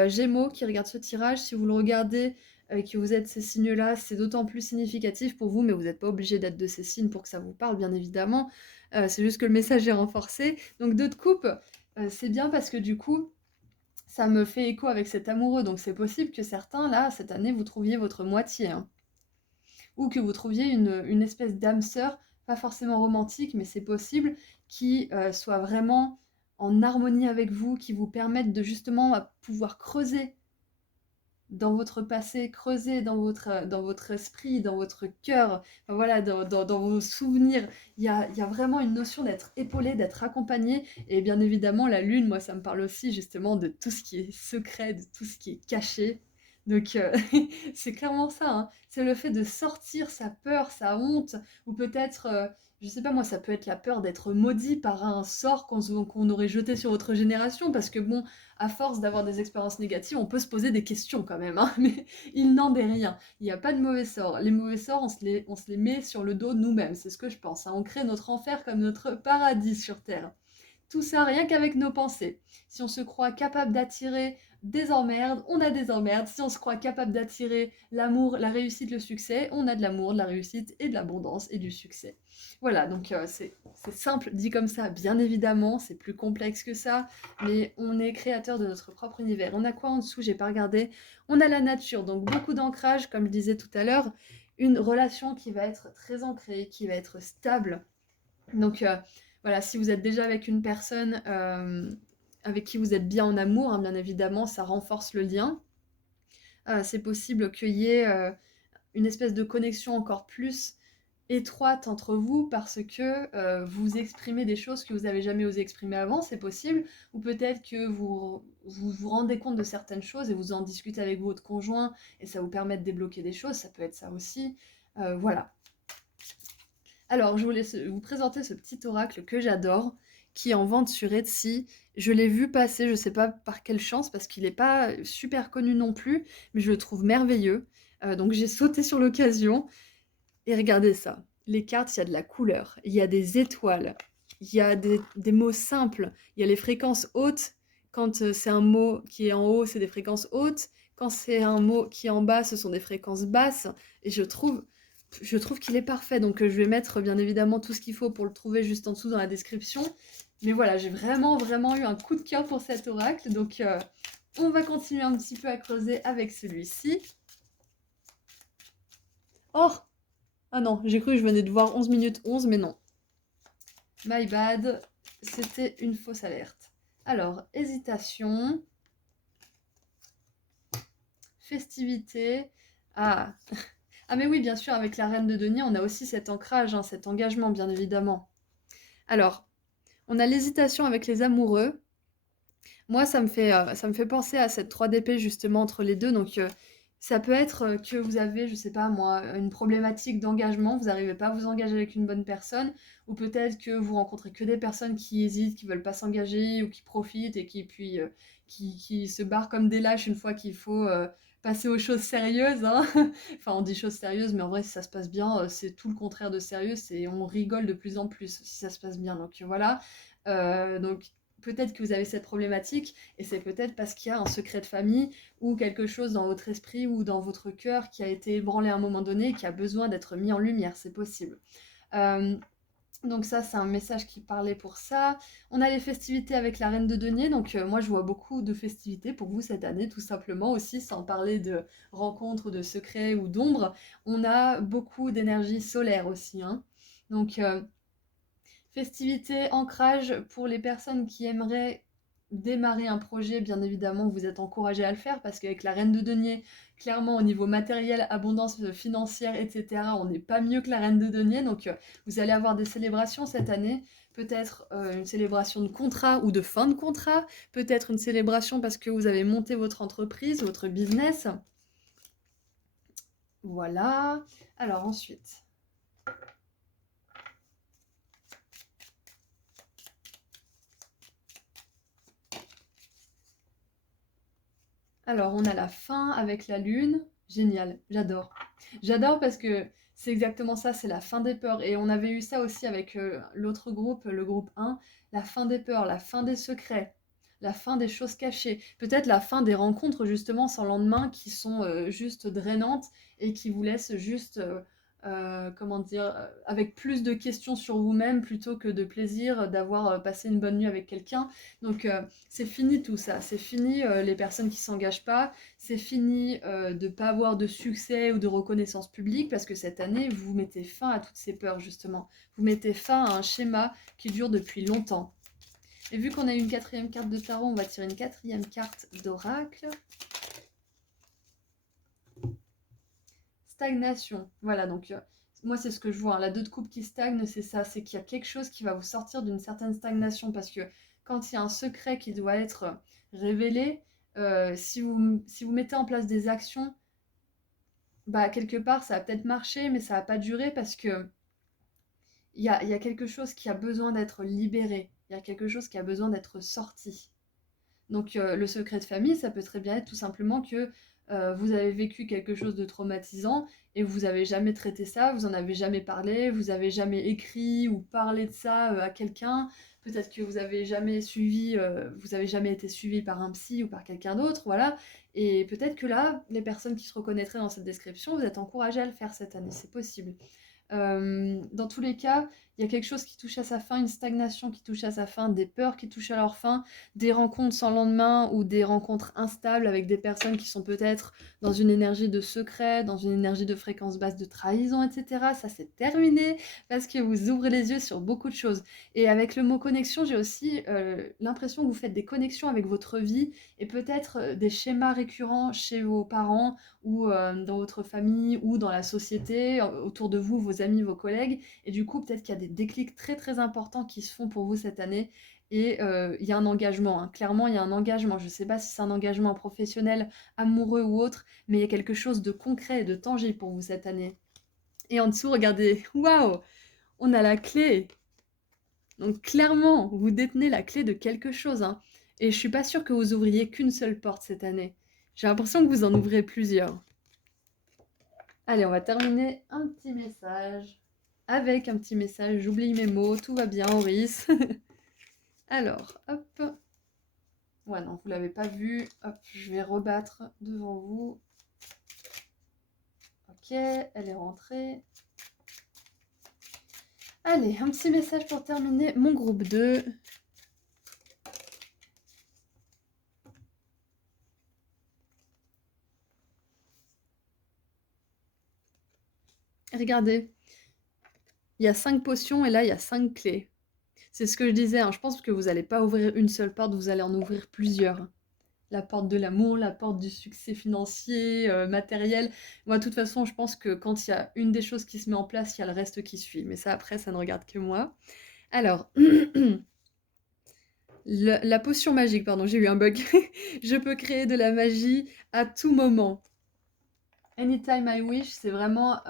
gémeaux qui regardent ce tirage. Si vous le regardez et que vous êtes ces signes-là, c'est d'autant plus significatif pour vous, mais vous n'êtes pas obligé d'être de ces signes pour que ça vous parle, bien évidemment. C'est juste que le message est renforcé. Donc 2 de coupe, c'est bien parce que du coup, ça me fait écho avec cet amoureux. Donc c'est possible que certains, là, cette année, vous trouviez votre moitié, hein. Ou que vous trouviez une espèce d'âme sœur, pas forcément romantique, mais c'est possible, qui soit vraiment en harmonie avec vous, qui vous permette de justement pouvoir creuser dans votre passé, creusez dans votre esprit, dans votre cœur, enfin, voilà, dans vos souvenirs. Il y a vraiment une notion d'être épaulé, d'être accompagné. Et bien évidemment, la lune, moi, ça me parle aussi justement de tout ce qui est secret, de tout ce qui est caché. Donc, c'est clairement ça, hein. C'est le fait de sortir sa peur, sa honte, ou peut-être, je sais pas moi, ça peut être la peur d'être maudit par un sort qu'on aurait jeté sur votre génération, parce que bon, à force d'avoir des expériences négatives, on peut se poser des questions quand même, hein, mais il n'en est rien. Il n'y a pas de mauvais sorts. Les mauvais sorts, on se les met sur le dos nous-mêmes, c'est ce que je pense, hein. On crée notre enfer comme notre paradis sur Terre. Tout ça rien qu'avec nos pensées. Si on se croit capable d'attirer des emmerdes, on a des emmerdes. Si on se croit capable d'attirer l'amour, la réussite, le succès, on a de l'amour, de la réussite et de l'abondance et du succès. Voilà, donc c'est simple dit comme ça, bien évidemment, c'est plus complexe que ça, mais on est créateur de notre propre univers. On a quoi en dessous? J'ai pas regardé. On a la nature, donc beaucoup d'ancrage, comme je disais tout à l'heure, une relation qui va être très ancrée, qui va être stable. Donc voilà, si vous êtes déjà avec une personne avec qui vous êtes bien en amour, hein, bien évidemment, ça renforce le lien. C'est possible qu'il y ait une espèce de connexion encore plus étroite entre vous parce que vous exprimez des choses que vous n'avez jamais osé exprimer avant, c'est possible. Ou peut-être que vous rendez compte de certaines choses et vous en discutez avec votre conjoint et ça vous permet de débloquer des choses, ça peut être ça aussi. Voilà. Alors, je voulais vous présenter ce petit oracle que j'adore, qui est en vente sur Etsy. Je l'ai vu passer, je sais pas par quelle chance, parce qu'il n'est pas super connu non plus, mais je le trouve merveilleux. Donc j'ai sauté sur l'occasion. Et regardez ça. Les cartes, il y a de la couleur, il y a des étoiles, il y a des mots simples, il y a les fréquences hautes. Quand c'est un mot qui est en haut, c'est des fréquences hautes. Quand c'est un mot qui est en bas, ce sont des fréquences basses. Et je trouve qu'il est parfait. Donc je vais mettre bien évidemment tout ce qu'il faut pour le trouver juste en dessous dans la description. Mais voilà, j'ai vraiment, vraiment eu un coup de cœur pour cet oracle. Donc on va continuer un petit peu à creuser avec celui-ci. Oh! Ah non, j'ai cru que je venais de voir 11 minutes 11, mais non. My bad, c'était une fausse alerte. Alors, hésitation, festivité. Ah. Ah mais oui, bien sûr, avec la reine de denier, on a aussi cet ancrage, hein, cet engagement, bien évidemment. Alors, on a l'hésitation avec les amoureux. Moi, ça me fait penser à cette 3DP justement entre les deux. Donc, ça peut être que vous avez, je sais pas moi, une problématique d'engagement, vous n'arrivez pas à vous engager avec une bonne personne, ou peut-être que vous rencontrez que des personnes qui hésitent, qui veulent pas s'engager, ou qui profitent et qui se barrent comme des lâches une fois qu'il faut passer aux choses sérieuses, hein. Enfin, on dit choses sérieuses, mais en vrai, si ça se passe bien, c'est tout le contraire de sérieux, c'est on rigole de plus en plus si ça se passe bien. Donc voilà. Donc peut-être que vous avez cette problématique et c'est peut-être parce qu'il y a un secret de famille ou quelque chose dans votre esprit ou dans votre cœur qui a été ébranlé à un moment donné et qui a besoin d'être mis en lumière, c'est possible. Euh, donc ça, c'est un message qui parlait pour ça. On a les festivités avec la reine de denier, donc moi je vois beaucoup de festivités pour vous cette année, tout simplement aussi, sans parler de rencontres, de secrets ou d'ombres. On a beaucoup d'énergie solaire aussi, hein. Donc festivité, ancrage pour les personnes qui aimeraient démarrer un projet, bien évidemment, vous êtes encouragé à le faire parce qu'avec la reine de denier, clairement au niveau matériel, abondance financière, etc., on n'est pas mieux que la reine de denier. Donc vous allez avoir des célébrations cette année, peut-être une célébration de contrat ou de fin de contrat, peut-être une célébration parce que vous avez monté votre entreprise, votre business. Voilà. Alors ensuite. Alors, on a la fin avec la lune. Génial, j'adore. J'adore parce que c'est exactement ça, c'est la fin des peurs. Et on avait eu ça aussi avec l'autre groupe, le groupe 1, la fin des peurs, la fin des secrets, la fin des choses cachées. Peut-être la fin des rencontres justement sans lendemain qui sont juste drainantes et qui vous laissent juste, comment dire, avec plus de questions sur vous-même plutôt que de plaisir d'avoir passé une bonne nuit avec quelqu'un. Donc, c'est fini tout ça, c'est fini les personnes qui s'engagent pas, c'est fini de pas avoir de succès ou de reconnaissance publique parce que cette année, vous mettez fin à toutes ces peurs justement. Vous mettez fin à un schéma qui dure depuis longtemps. Et vu qu'on a une quatrième carte de tarot, on va tirer une quatrième carte d'oracle. stagnation. Voilà, donc moi c'est ce que je vois, hein. La 2 de coupe qui stagne, c'est ça, c'est qu'il y a quelque chose qui va vous sortir d'une certaine stagnation parce que quand il y a un secret qui doit être révélé, si vous mettez en place des actions, bah quelque part ça va peut-être marcher, mais ça va pas durer parce que il y a quelque chose qui a besoin d'être libéré, il y a quelque chose qui a besoin d'être sorti. Donc le secret de famille, ça peut très bien être tout simplement que vous avez vécu quelque chose de traumatisant et vous avez jamais traité ça, vous en avez jamais parlé, vous avez jamais écrit ou parlé de ça à quelqu'un. Peut-être que vous avez jamais été suivi par un psy ou par quelqu'un d'autre, voilà. Et peut-être que là, les personnes qui se reconnaîtraient dans cette description, vous êtes encouragées à le faire cette année, c'est possible. Dans tous les cas, il y a quelque chose qui touche à sa fin, une stagnation qui touche à sa fin, des peurs qui touchent à leur fin, des rencontres sans lendemain ou des rencontres instables avec des personnes qui sont peut-être dans une énergie de secret, dans une énergie de fréquence basse de trahison, etc. Ça, c'est terminé parce que vous ouvrez les yeux sur beaucoup de choses. Et avec le mot connexion, j'ai aussi l'impression que vous faites des connexions avec votre vie et peut-être des schémas récurrents chez vos parents ou dans votre famille ou dans la société, autour de vous, vos amis, vos collègues. Et du coup, peut-être qu'il y a des déclics très très importants qui se font pour vous cette année. Et il y a un engagement, hein. Clairement, il y a un engagement. Je ne sais pas si c'est un engagement professionnel, amoureux ou autre, mais il y a quelque chose de concret et de tangible pour vous cette année. Et en dessous, regardez, waouh, on a la clé. Donc clairement, vous détenez la clé de quelque chose, hein. Et je suis pas sûre que vous ouvriez qu'une seule porte cette année. J'ai l'impression que vous en ouvrez plusieurs. Allez, on va terminer un petit message. Avec un petit message, j'oublie mes mots, tout va bien, Auris. Alors, hop. Ouais, non, vous l'avez pas vu. Hop, je vais rebattre devant vous. Ok, elle est rentrée. Allez, un petit message pour terminer mon groupe 2. Regardez, il y a 5 potions et là, il y a 5 clés. C'est ce que je disais, hein, je pense que vous n'allez pas ouvrir une seule porte, vous allez en ouvrir plusieurs. La porte de l'amour, la porte du succès financier, matériel. Moi, de toute façon, je pense que quand il y a une des choses qui se met en place, il y a le reste qui suit. Mais ça, après, ça ne regarde que moi. Alors, la potion magique, pardon, j'ai eu un bug. Je peux créer de la magie à tout moment. Anytime I wish, c'est vraiment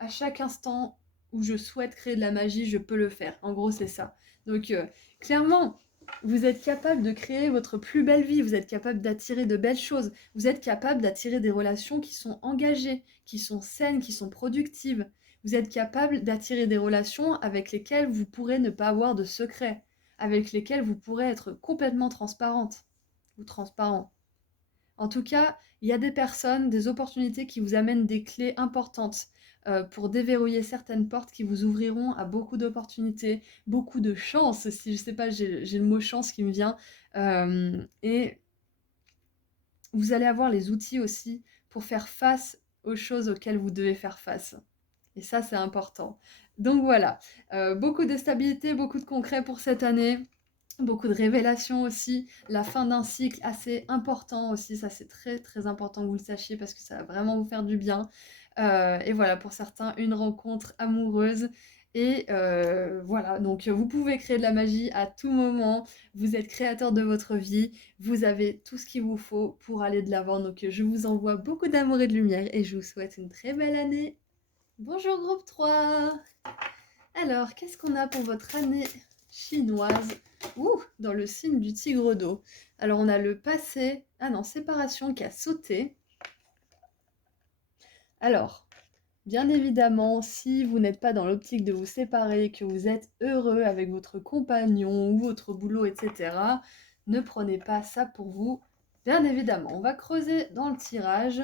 à chaque instant où je souhaite créer de la magie, je peux le faire. En gros, c'est ça. Donc, clairement, vous êtes capable de créer votre plus belle vie, vous êtes capable d'attirer de belles choses, vous êtes capable d'attirer des relations qui sont engagées, qui sont saines, qui sont productives. Vous êtes capable d'attirer des relations avec lesquelles vous pourrez ne pas avoir de secret, avec lesquelles vous pourrez être complètement transparente ou transparent. En tout cas, il y a des personnes, des opportunités qui vous amènent des clés importantes pour déverrouiller certaines portes qui vous ouvriront à beaucoup d'opportunités, beaucoup de chance. Si je sais pas, j'ai le mot chance qui me vient. Et vous allez avoir les outils aussi pour faire face aux choses auxquelles vous devez faire face. Et ça, c'est important. Donc voilà, beaucoup de stabilité, beaucoup de concret pour cette année. Beaucoup de révélations aussi, la fin d'un cycle assez important aussi, ça c'est très très important que vous le sachiez parce que ça va vraiment vous faire du bien. Et voilà, pour certains, une rencontre amoureuse. Et voilà, donc vous pouvez créer de la magie à tout moment, vous êtes créateur de votre vie, vous avez tout ce qu'il vous faut pour aller de l'avant. Donc je vous envoie beaucoup d'amour et de lumière et je vous souhaite une très belle année. Bonjour groupe 3. Alors, qu'est-ce qu'on a pour votre année chinoise? Dans le signe du tigre d'eau. Alors, on a le passé. Ah non, séparation qui a sauté. Alors, bien évidemment, si vous n'êtes pas dans l'optique de vous séparer, que vous êtes heureux avec votre compagnon ou votre boulot, etc., ne prenez pas ça pour vous. Bien évidemment, on va creuser dans le tirage.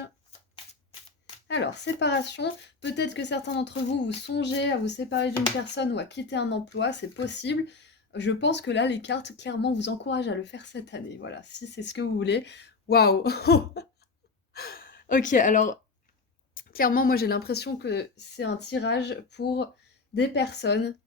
Alors, séparation, peut-être que certains d'entre vous, vous songez à vous séparer d'une personne ou à quitter un emploi, c'est possible. Je pense que là, les cartes, clairement, vous encouragent à le faire cette année. Voilà, si c'est ce que vous voulez. Waouh. Ok, alors, clairement, moi, j'ai l'impression que c'est un tirage pour des personnes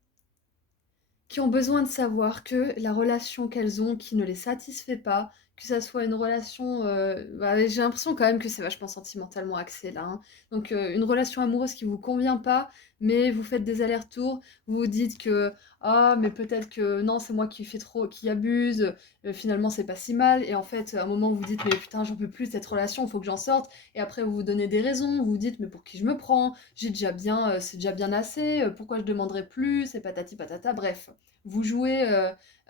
qui ont besoin de savoir que la relation qu'elles ont, qui ne les satisfait pas, que ça soit une relation, j'ai l'impression quand même que c'est vachement sentimentalement axé là, hein. Donc une relation amoureuse qui vous convient pas, mais vous faites des allers-retours, vous vous dites que: «Ah mais peut-être que non, c'est moi qui abuse, finalement c'est pas si mal» et en fait, à un moment vous vous dites: «Mais putain, j'en peux plus de cette relation, faut que j'en sorte» et après vous vous donnez des raisons, vous vous dites: «Mais pour qui je me prends? J'ai déjà bien, c'est déjà bien assez, pourquoi je demanderais plus?» et patati patata. Bref, vous jouez,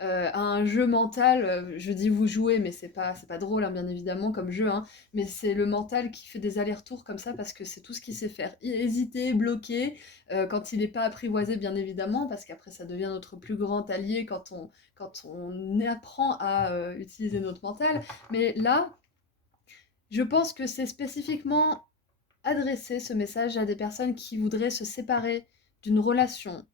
à un jeu mental, je dis vous jouez, mais c'est pas drôle, hein, bien évidemment, comme jeu, hein, mais c'est le mental qui fait des allers-retours comme ça parce que c'est tout ce qu'il sait faire. Hésiter, bloquer, quand il n'est pas apprivoisé, bien évidemment, parce qu'après ça devient notre plus grand allié quand on apprend à utiliser notre mental. Mais là, je pense que c'est spécifiquement adresser ce message à des personnes qui voudraient se séparer d'une relation.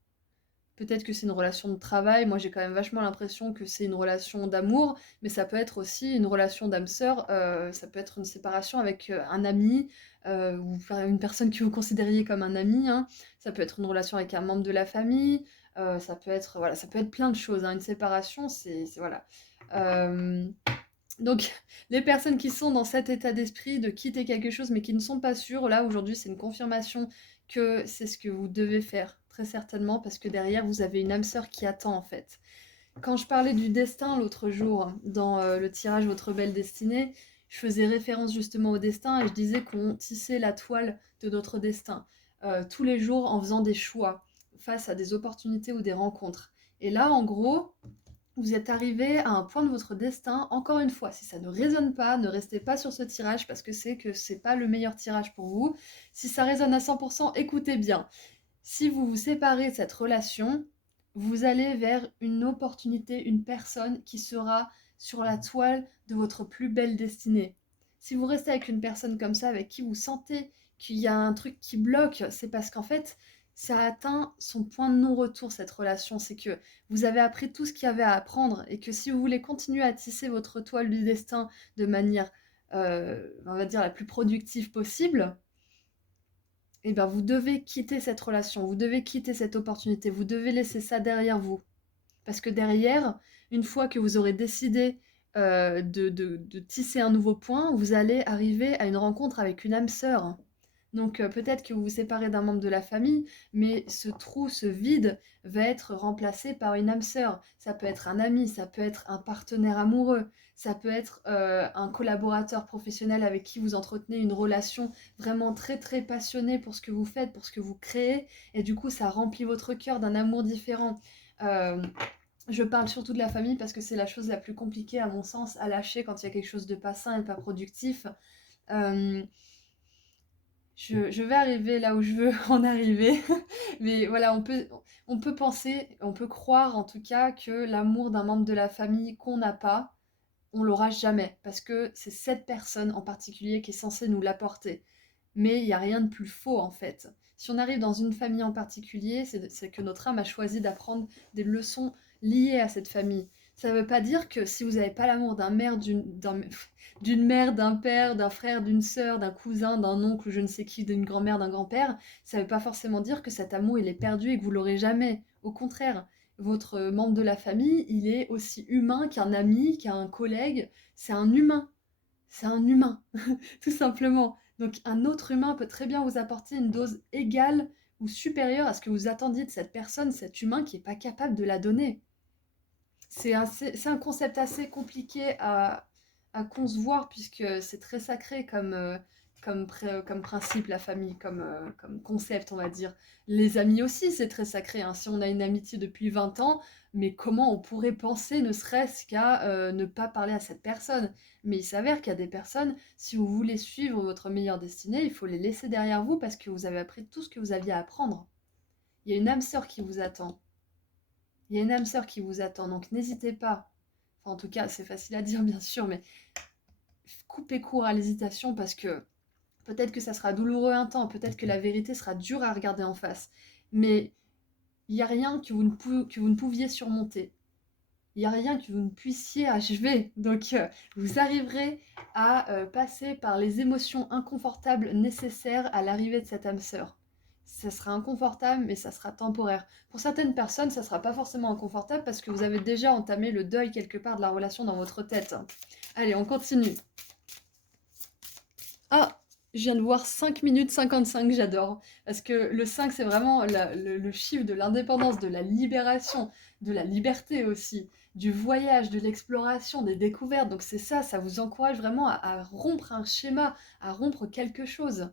Peut-être que c'est une relation de travail, moi j'ai quand même vachement l'impression que c'est une relation d'amour, mais ça peut être aussi une relation d'âme sœur, ça peut être une séparation avec un ami, ou une personne que vous considériez comme un ami, hein. Ça peut être une relation avec un membre de la famille, ça peut être, voilà, ça peut être plein de choses, hein. Une séparation, voilà. Euh, donc, les personnes qui sont dans cet état d'esprit de quitter quelque chose mais qui ne sont pas sûres, là aujourd'hui c'est une confirmation que c'est ce que vous devez faire, très certainement, parce que derrière vous avez une âme sœur qui attend en fait. Quand je parlais du destin l'autre jour, dans le tirage Votre belle destinée, je faisais référence justement au destin et je disais qu'on tissait la toile de notre destin tous les jours en faisant des choix face à des opportunités ou des rencontres. Et là, en gros, vous êtes arrivé à un point de votre destin. Encore une fois, si ça ne résonne pas, ne restez pas sur ce tirage parce que c'est pas le meilleur tirage pour vous. Si ça résonne à 100%, écoutez bien. Si vous vous séparez de cette relation, vous allez vers une opportunité, une personne qui sera sur la toile de votre plus belle destinée. Si vous restez avec une personne comme ça, avec qui vous sentez qu'il y a un truc qui bloque, c'est parce qu'en fait, ça a atteint son point de non-retour, cette relation. C'est que vous avez appris tout ce qu'il y avait à apprendre et que si vous voulez continuer à tisser votre toile du destin de manière, on va dire, la plus productive possible, eh bien, vous devez quitter cette relation, vous devez quitter cette opportunité, vous devez laisser ça derrière vous. Parce que derrière, une fois que vous aurez décidé de tisser un nouveau point, vous allez arriver à une rencontre avec une âme sœur. Donc peut-être que vous vous séparez d'un membre de la famille, mais ce trou, ce vide va être remplacé par une âme sœur. Ça peut être un ami, ça peut être un partenaire amoureux, ça peut être un collaborateur professionnel avec qui vous entretenez une relation vraiment très très passionnée pour ce que vous faites, pour ce que vous créez, et du coup ça remplit votre cœur d'un amour différent. Euh, je parle surtout de la famille parce que c'est la chose la plus compliquée à mon sens à lâcher quand il y a quelque chose de pas sain et pas productif. Euh, je vais arriver là où je veux en arriver. Mais voilà, on peut penser, on peut croire en tout cas que l'amour d'un membre de la famille qu'on n'a pas, on l'aura jamais. Parce que c'est cette personne en particulier qui est censée nous l'apporter. Mais il n'y a rien de plus faux en fait. Si on arrive dans une famille en particulier, c'est que notre âme a choisi d'apprendre des leçons liées à cette famille. Ça ne veut pas dire que si vous n'avez pas l'amour d'une mère, d'un père, d'un frère, d'une sœur, d'un cousin, d'un oncle, je ne sais qui, d'une grand-mère, d'un grand-père, ça ne veut pas forcément dire que cet amour il est perdu et que vous l'aurez jamais. Au contraire, votre membre de la famille, il est aussi humain qu'un ami, qu'un collègue. C'est un humain. C'est un humain, tout simplement. Donc un autre humain peut très bien vous apporter une dose égale ou supérieure à ce que vous attendiez de cette personne, cet humain qui n'est pas capable de la donner. C'est un concept assez compliqué à concevoir puisque c'est très sacré comme principe, la famille, comme concept, on va dire. Les amis aussi, c'est très sacré, hein. Si on a une amitié depuis 20 ans, mais comment on pourrait penser, ne serait-ce qu'à ne pas parler à cette personne? Mais il s'avère qu'il y a des personnes, si vous voulez suivre votre meilleure destinée, il faut les laisser derrière vous parce que vous avez appris tout ce que vous aviez à apprendre. Il y a une âme sœur qui vous attend. Il y a une âme sœur qui vous attend, donc n'hésitez pas. Enfin, en tout cas, c'est facile à dire, bien sûr, mais coupez court à l'hésitation parce que peut-être que ça sera douloureux un temps, peut-être que la vérité sera dure à regarder en face, mais il n'y a rien que vous ne pouviez surmonter. Il n'y a rien que vous ne puissiez achever. Donc, vous arriverez à passer par les émotions inconfortables nécessaires à l'arrivée de cette âme sœur. Ça sera inconfortable, mais ça sera temporaire. Pour certaines personnes, ça ne sera pas forcément inconfortable parce que vous avez déjà entamé le deuil quelque part de la relation dans votre tête. Allez, on continue. Ah, je viens de voir 5 minutes 55, j'adore. Parce que le 5, c'est vraiment le chiffre de l'indépendance, de la libération, de la liberté aussi, du voyage, de l'exploration, des découvertes. Donc c'est ça, ça vous encourage vraiment à rompre un schéma, à rompre quelque chose.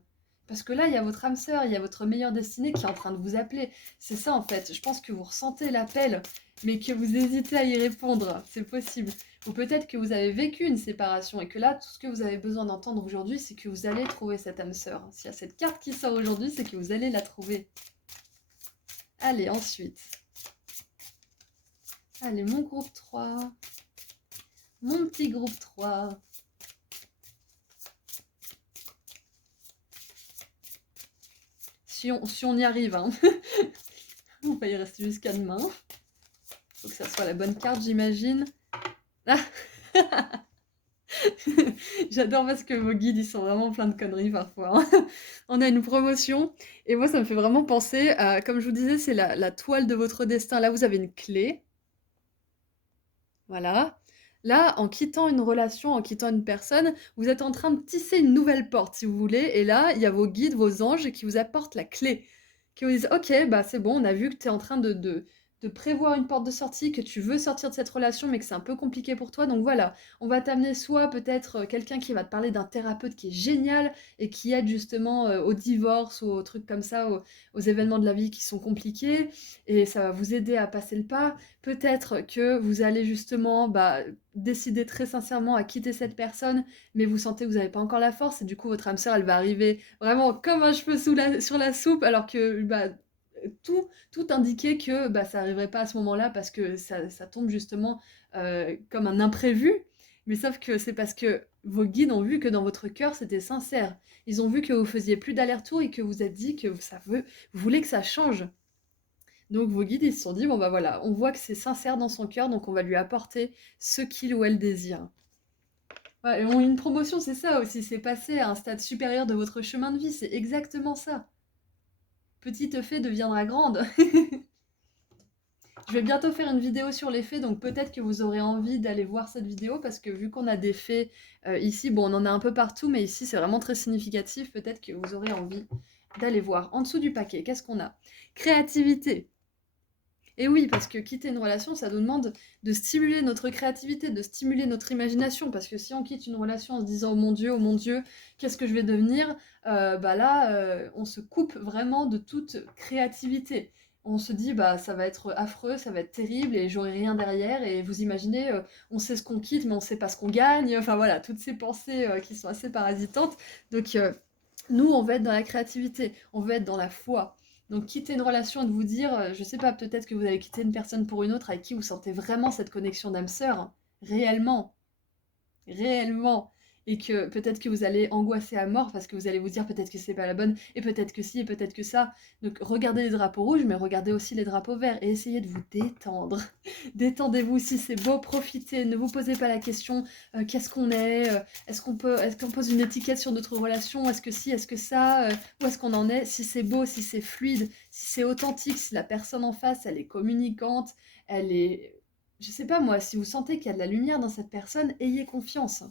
Parce que là, il y a votre âme sœur, il y a votre meilleure destinée qui est en train de vous appeler. C'est ça en fait. Je pense que vous ressentez l'appel, mais que vous hésitez à y répondre. C'est possible. Ou peut-être que vous avez vécu une séparation et que là, tout ce que vous avez besoin d'entendre aujourd'hui, c'est que vous allez trouver cette âme sœur. S'il y a cette carte qui sort aujourd'hui, c'est que vous allez la trouver. Allez, ensuite. Allez, mon groupe 3. Mon petit groupe 3. Si on y arrive, hein. On va y rester jusqu'à demain. Faut que ça soit la bonne carte, j'imagine. Ah J'adore parce que vos guides, ils sont vraiment plein de conneries parfois, hein. On a une promotion et moi, ça me fait vraiment penser à, comme je vous disais, c'est la toile de votre destin. Là, vous avez une clé, voilà. Là, en quittant une relation, en quittant une personne, vous êtes en train de tisser une nouvelle porte, si vous voulez. Et là, il y a vos guides, vos anges qui vous apportent la clé, qui vous disent, ok, bah c'est bon, on a vu que tu es en train de prévoir une porte de sortie, que tu veux sortir de cette relation, mais que c'est un peu compliqué pour toi. Donc voilà, on va t'amener soit peut-être quelqu'un qui va te parler d'un thérapeute qui est génial et qui aide justement au divorce ou aux trucs comme ça, aux événements de la vie qui sont compliqués, et ça va vous aider à passer le pas. Peut-être que vous allez justement décider très sincèrement à quitter cette personne, mais vous sentez que vous n'avez pas encore la force, et du coup votre âme sœur, elle va arriver vraiment comme un cheveu sur la soupe, alors que tout indiquait que ça n'arriverait pas à ce moment-là, parce que ça tombe justement comme un imprévu, mais sauf que c'est parce que vos guides ont vu que dans votre cœur, c'était sincère. Ils ont vu que vous faisiez plus d'aller-retour et que vous êtes dit que vous voulez que ça change. Donc vos guides, ils se sont dit, bon bah voilà, on voit que c'est sincère dans son cœur, donc on va lui apporter ce qu'il ou elle désire. Ouais, et une promotion, c'est ça aussi, c'est passer à un stade supérieur de votre chemin de vie, c'est exactement ça. Petite fée deviendra grande. Je vais bientôt faire une vidéo sur les fées, donc peut-être que vous aurez envie d'aller voir cette vidéo, parce que vu qu'on a des fées ici, bon on en a un peu partout, mais ici c'est vraiment très significatif, peut-être que vous aurez envie d'aller voir. En dessous du paquet, qu'est-ce qu'on a? Créativité. Et oui, parce que quitter une relation, ça nous demande de stimuler notre créativité, de stimuler notre imagination, parce que si on quitte une relation en se disant oh mon Dieu, qu'est-ce que je vais devenir, on se coupe vraiment de toute créativité. On se dit bah ça va être affreux, ça va être terrible et j'aurai rien derrière. Et vous imaginez, on sait ce qu'on quitte, mais on sait pas ce qu'on gagne. Enfin voilà, toutes ces pensées qui sont assez parasitantes. Donc nous, on veut être dans la créativité, on veut être dans la foi. Donc quitter une relation et de vous dire, je sais pas, peut-être que vous allez quitter une personne pour une autre avec qui vous sentez vraiment cette connexion d'âme sœur, hein, réellement, réellement, et que peut-être que vous allez angoisser à mort parce que vous allez vous dire peut-être que c'est pas la bonne, et peut-être que si, et peut-être que ça. Donc regardez les drapeaux rouges, mais regardez aussi les drapeaux verts, et essayez de vous détendre. Détendez-vous, si c'est beau, profitez, ne vous posez pas la question, qu'est-ce qu'on est, est-ce qu'on pose une étiquette sur notre relation, est-ce que si, est-ce que ça, où est-ce qu'on en est, si c'est beau, si c'est fluide, si c'est authentique, si la personne en face, elle est communicante, elle est... Je sais pas moi, si vous sentez qu'il y a de la lumière dans cette personne, ayez confiance.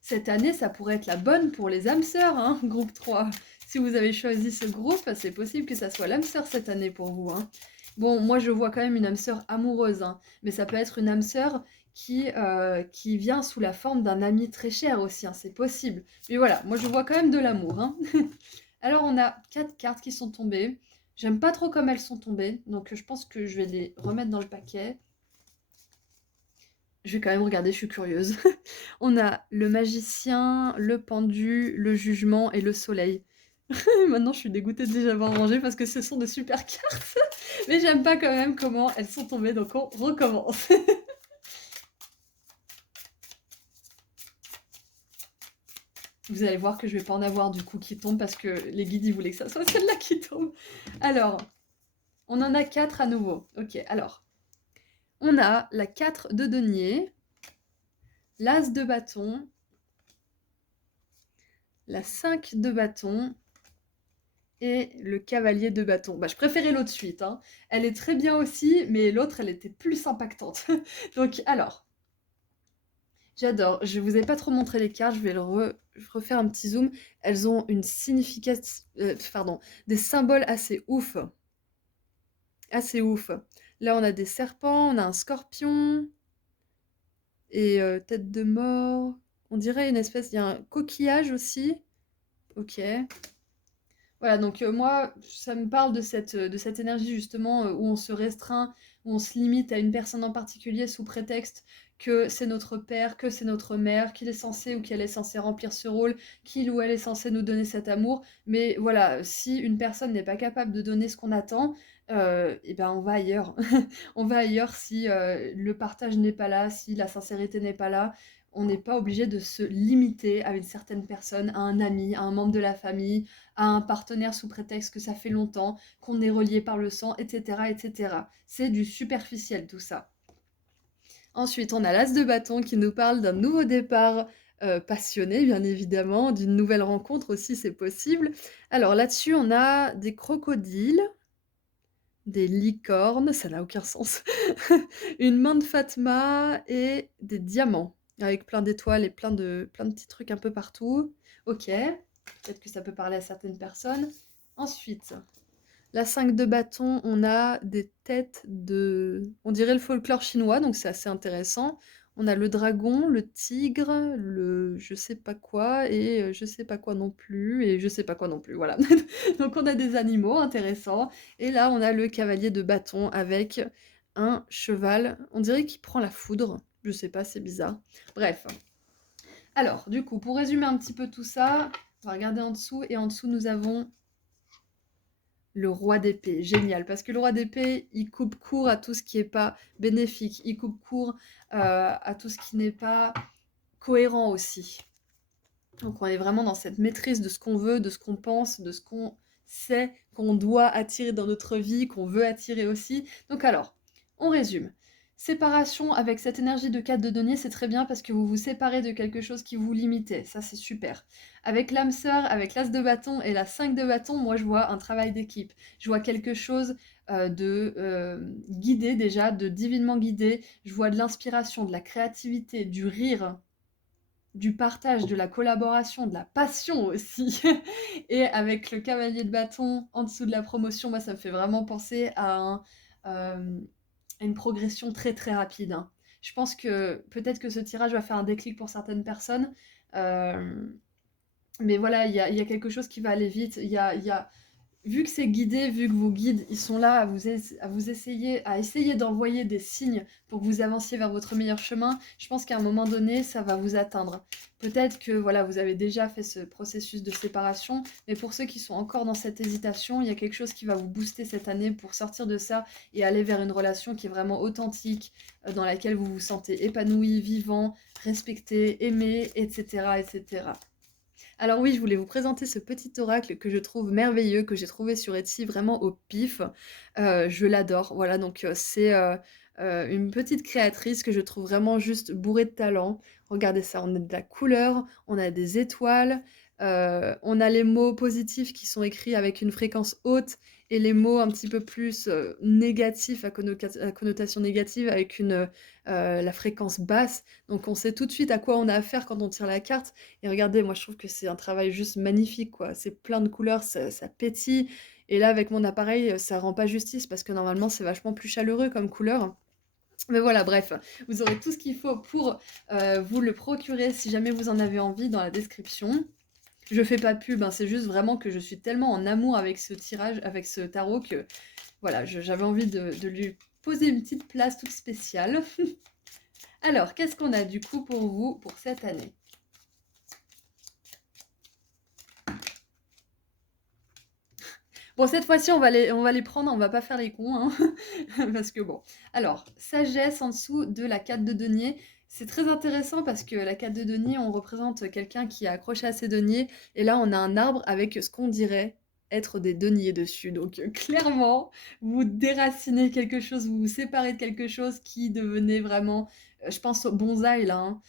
Cette année, ça pourrait être la bonne pour les âmes sœurs, hein, groupe 3. Si vous avez choisi ce groupe, c'est possible que ça soit l'âme sœur cette année pour vous, hein. Bon, moi je vois quand même une âme sœur amoureuse, hein, mais ça peut être une âme sœur qui vient sous la forme d'un ami très cher aussi, hein, c'est possible. Mais voilà, moi je vois quand même de l'amour, hein. Alors on a 4 cartes qui sont tombées. J'aime pas trop comme elles sont tombées, donc je pense que je vais les remettre dans le paquet. Je vais quand même regarder, je suis curieuse. On a le magicien, le pendu, le jugement et le soleil. Maintenant, je suis dégoûtée de les avoir rangés parce que ce sont de super cartes. Mais j'aime pas quand même comment elles sont tombées, donc on recommence. Vous allez voir que je vais pas en avoir du coup qui tombe parce que les guides ils voulaient que ça soit celle-là qui tombe. Alors, on en a 4 à nouveau. Ok, alors. On a la 4 de denier, l'as de bâton, la 5 de bâton et le cavalier de bâton. Bah, je préférais l'autre suite, hein. Elle est très bien aussi, mais l'autre, elle était plus impactante. Donc, alors, J'adore. Je vous ai pas trop montré les cartes, je vais refaire un petit zoom. Elles ont une signification, pardon, des symboles assez ouf. Assez ouf. Là, on a des serpents, on a un scorpion et tête de mort. On dirait une espèce, il y a un coquillage aussi. Ok. Voilà, donc moi, ça me parle de cette énergie justement où on se restreint, où on se limite à une personne en particulier sous prétexte que c'est notre père, que c'est notre mère, qu'il est censé ou qu'elle est censée remplir ce rôle, qu'il ou elle est censé nous donner cet amour. Mais voilà, si une personne n'est pas capable de donner ce qu'on attend, et ben on va ailleurs. On va ailleurs si le partage n'est pas là, si la sincérité n'est pas là. On n'est pas obligé de se limiter à une certaine personne, à un ami, à un membre de la famille, à un partenaire sous prétexte que ça fait longtemps, qu'on est relié par le sang, etc., etc. C'est du superficiel tout ça. Ensuite, on a l'As de bâton qui nous parle d'un nouveau départ passionné, bien évidemment, d'une nouvelle rencontre aussi, c'est possible. Alors là-dessus, on a des crocodiles, des licornes, ça n'a aucun sens, une main de Fatma et des diamants, avec plein d'étoiles et plein de petits trucs un peu partout. Ok, peut-être que ça peut parler à certaines personnes. Ensuite, la 5 de bâton, on a des têtes de... On dirait le folklore chinois, donc c'est assez intéressant. On a le dragon, le tigre, le je sais pas quoi, et je sais pas quoi non plus, et je sais pas quoi non plus, voilà. Donc on a des animaux intéressants, et là on a le cavalier de bâton avec un cheval, on dirait qu'il prend la foudre, je sais pas, c'est bizarre. Bref. Alors, du coup, pour résumer un petit peu tout ça, on va regarder en dessous, et en dessous nous avons le roi d'épée, génial, parce que le roi d'épée, il coupe court à tout ce qui n'est pas bénéfique, il coupe court à tout ce qui n'est pas cohérent aussi. Donc on est vraiment dans cette maîtrise de ce qu'on veut, de ce qu'on pense, de ce qu'on sait qu'on doit attirer dans notre vie, qu'on veut attirer aussi. Donc alors, on résume. Séparation avec cette énergie de 4 de denier, c'est très bien parce que vous vous séparez de quelque chose qui vous limitait. Ça, c'est super. Avec l'âme sœur, avec l'as de bâton et la 5 de bâton, moi, je vois un travail d'équipe. Je vois quelque chose de guidé déjà, de divinement guidé. Je vois de l'inspiration, de la créativité, du rire, du partage, de la collaboration, de la passion aussi. Et avec le cavalier de bâton en dessous de la promotion, moi, ça me fait vraiment penser euh, à une progression très très rapide, hein. Je pense que peut-être que ce tirage va faire un déclic pour certaines personnes. euh, mais voilà, il y a quelque chose qui va aller vite. Il y a vu que c'est guidé, vu que vos guides, ils sont là à vous essayer, à essayer d'envoyer des signes pour que vous avanciez vers votre meilleur chemin, je pense qu'à un moment donné, ça va vous atteindre. Peut-être que voilà, vous avez déjà fait ce processus de séparation, mais pour ceux qui sont encore dans cette hésitation, il y a quelque chose qui va vous booster cette année pour sortir de ça et aller vers une relation qui est vraiment authentique, dans laquelle vous vous sentez épanoui, vivant, respecté, aimé, etc., etc. Alors oui, je voulais vous présenter ce petit oracle que je trouve merveilleux, que j'ai trouvé sur Etsy vraiment au pif. Je l'adore. Voilà, donc c'est une petite créatrice que je trouve vraiment juste bourrée de talent. Regardez ça, on a de la couleur, on a des étoiles, on a les mots positifs qui sont écrits avec une fréquence haute et les mots un petit peu plus négatifs, à connotation négative, avec la fréquence basse. Donc on sait tout de suite à quoi on a affaire quand on tire la carte. Et regardez, moi je trouve que c'est un travail juste magnifique, quoi. C'est plein de couleurs, ça pétille. Et là, avec mon appareil, ça rend pas justice parce que normalement c'est vachement plus chaleureux comme couleur. Mais voilà, bref, vous aurez tout ce qu'il faut pour vous le procurer si jamais vous en avez envie dans la description. Je fais pas de pub, hein, c'est juste vraiment que je suis tellement en amour avec ce tirage, avec ce tarot que voilà, j'avais envie de lui poser une petite place toute spéciale. Alors, qu'est-ce qu'on a du coup pour vous pour cette année? Bon, cette fois-ci, on va les prendre, on va pas faire les cons, hein, parce que bon. Alors, sagesse en dessous de la 4 de denier. C'est très intéressant parce que la 4 de denier, on représente quelqu'un qui a accroché à ses deniers, et là, on a un arbre avec ce qu'on dirait être des deniers dessus. Donc, clairement, vous déracinez quelque chose, vous vous séparez de quelque chose qui devenait vraiment, je pense au bonsaï là, hein.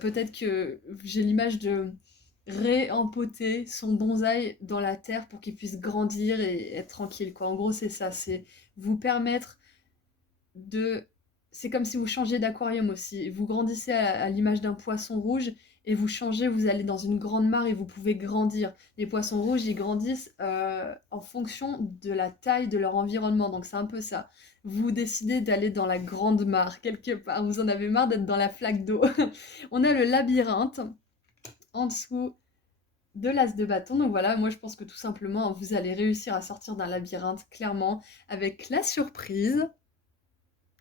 Peut-être que j'ai l'image de réempoter son bonsaï dans la terre pour qu'il puisse grandir et être tranquille, quoi. En gros, c'est ça, c'est vous permettre de c'est comme si vous changiez d'aquarium aussi. Vous grandissez à l'image d'un poisson rouge et vous changez, vous allez dans une grande mare et vous pouvez grandir. Les poissons rouges, ils grandissent en fonction de la taille de leur environnement. Donc c'est un peu ça. Vous décidez d'aller dans la grande mare quelque part. Vous en avez marre d'être dans la flaque d'eau. On a le labyrinthe en dessous de l'as de bâton. Donc voilà, moi je pense que tout simplement, vous allez réussir à sortir d'un labyrinthe, clairement, avec la surprise.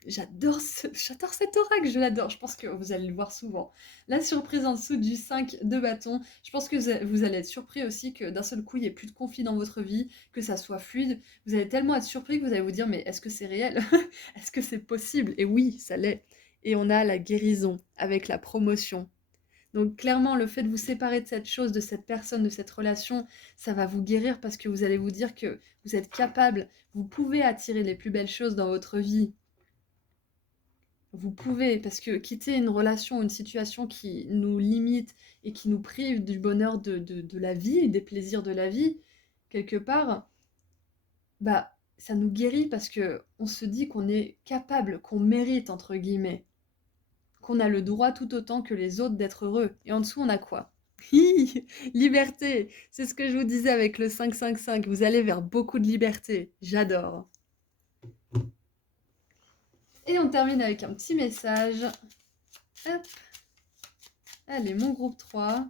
J'adore cet oracle, je l'adore. Je pense que vous allez le voir souvent. La surprise en dessous du 5 de bâton. Je pense que vous allez être surpris aussi que d'un seul coup, il n'y ait plus de conflit dans votre vie, que ça soit fluide. Vous allez tellement être surpris que vous allez vous dire, mais est-ce que c'est réel? Est-ce que c'est possible? Et oui, ça l'est. Et on a la guérison avec la promotion. Donc clairement, le fait de vous séparer de cette chose, de cette personne, de cette relation, ça va vous guérir parce que vous allez vous dire que vous êtes capable, vous pouvez attirer les plus belles choses dans votre vie. Vous pouvez, parce que quitter une relation, une situation qui nous limite et qui nous prive du bonheur de la vie, des plaisirs de la vie, quelque part, bah, ça nous guérit parce que on se dit qu'on est capable, qu'on mérite, entre guillemets, qu'on a le droit tout autant que les autres d'être heureux. Et en dessous, on a quoi? Hi, liberté! C'est ce que je vous disais avec le 5-5-5. Vous allez vers beaucoup de liberté. J'adore. Et on termine avec un petit message. Hop. Allez, mon groupe 3.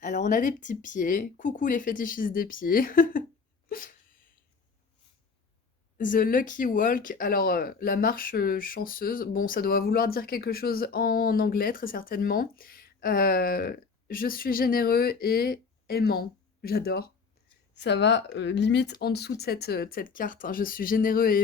Alors, on a des petits pieds. Coucou les fétichistes des pieds. The Lucky Walk. Alors, la marche chanceuse. Bon, ça doit vouloir dire quelque chose en anglais, très certainement. Je suis généreux et aimant. J'adore. Ça va limite en dessous de cette carte, hein. Je suis généreux et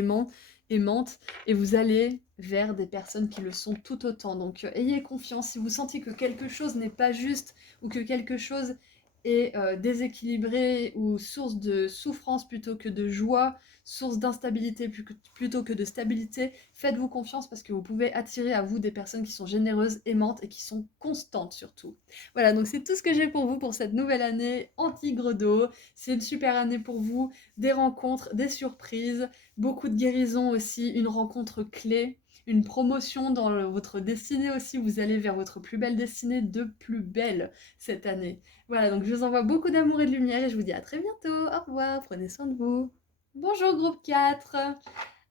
aimante, et vous allez vers des personnes qui le sont tout autant. Donc ayez confiance, si vous sentez que quelque chose n'est pas juste ou que quelque chose est déséquilibré ou source de souffrance plutôt que de joie, source d'instabilité plutôt que de stabilité, faites-vous confiance parce que vous pouvez attirer à vous des personnes qui sont généreuses, aimantes et qui sont constantes surtout. Voilà, donc c'est tout ce que j'ai pour vous pour cette nouvelle année anti-Tigre d'eau. C'est une super année pour vous, des rencontres, des surprises, beaucoup de guérison aussi, une rencontre clé, une promotion dans votre destinée aussi, vous allez vers votre plus belle destinée de plus belle cette année. Voilà, donc je vous envoie beaucoup d'amour et de lumière et je vous dis à très bientôt. Au revoir, prenez soin de vous. Bonjour groupe 4.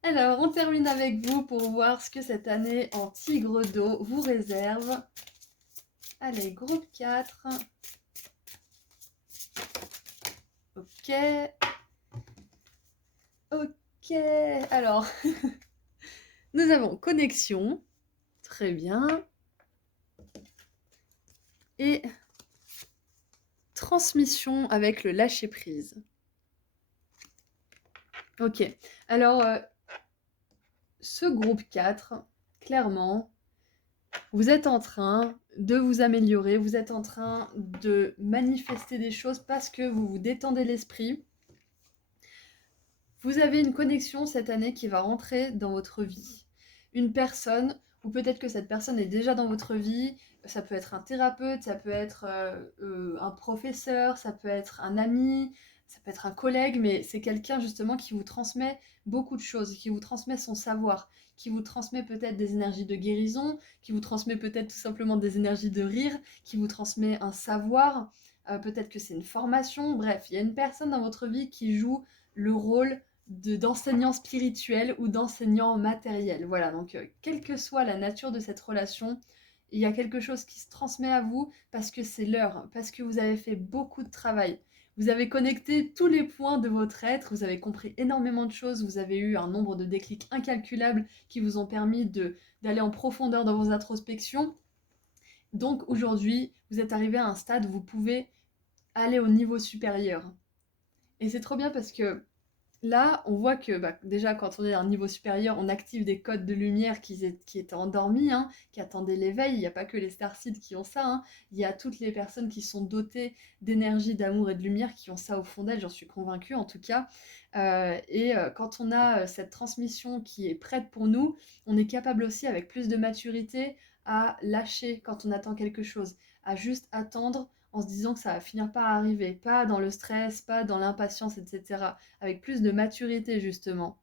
Alors, on termine avec vous pour voir ce que cette année en tigre d'eau vous réserve. Allez, groupe 4. Ok. Ok. Alors, nous avons connexion. Très bien. Et transmission avec le lâcher-prise. Ok. Alors, ce groupe 4, clairement, vous êtes en train de vous améliorer, vous êtes en train de manifester des choses parce que vous vous détendez l'esprit. Vous avez une connexion cette année qui va rentrer dans votre vie. Une personne, ou peut-être que cette personne est déjà dans votre vie, ça peut être un thérapeute, ça peut être un professeur, ça peut être un ami, ça peut être un collègue, mais c'est quelqu'un justement qui vous transmet beaucoup de choses, qui vous transmet son savoir, qui vous transmet peut-être des énergies de guérison, qui vous transmet peut-être tout simplement des énergies de rire, qui vous transmet un savoir, peut-être que c'est une formation, bref, il y a une personne dans votre vie qui joue le rôle d'enseignant spirituel ou d'enseignant matériel. Voilà, donc quelle que soit la nature de cette relation, il y a quelque chose qui se transmet à vous parce que c'est l'heure, parce que vous avez fait beaucoup de travail. Vous avez connecté tous les points de votre être, vous avez compris énormément de choses, vous avez eu un nombre de déclics incalculables qui vous ont permis d'aller en profondeur dans vos introspections. Donc aujourd'hui, vous êtes arrivé à un stade où vous pouvez aller au niveau supérieur. Et c'est trop bien parce que là, on voit que déjà, quand on est à un niveau supérieur, on active des codes de lumière qui étaient endormis, hein, qui attendaient l'éveil. Il n'y a pas que les starseeds qui ont ça, hein. Il y a toutes les personnes qui sont dotées d'énergie, d'amour et de lumière qui ont ça au fond d'elles, j'en suis convaincue en tout cas. Quand on a cette transmission qui est prête pour nous, on est capable aussi, avec plus de maturité, à lâcher quand on attend quelque chose, à juste attendre en se disant que ça va finir par arriver, pas dans le stress, pas dans l'impatience, etc. Avec plus de maturité justement.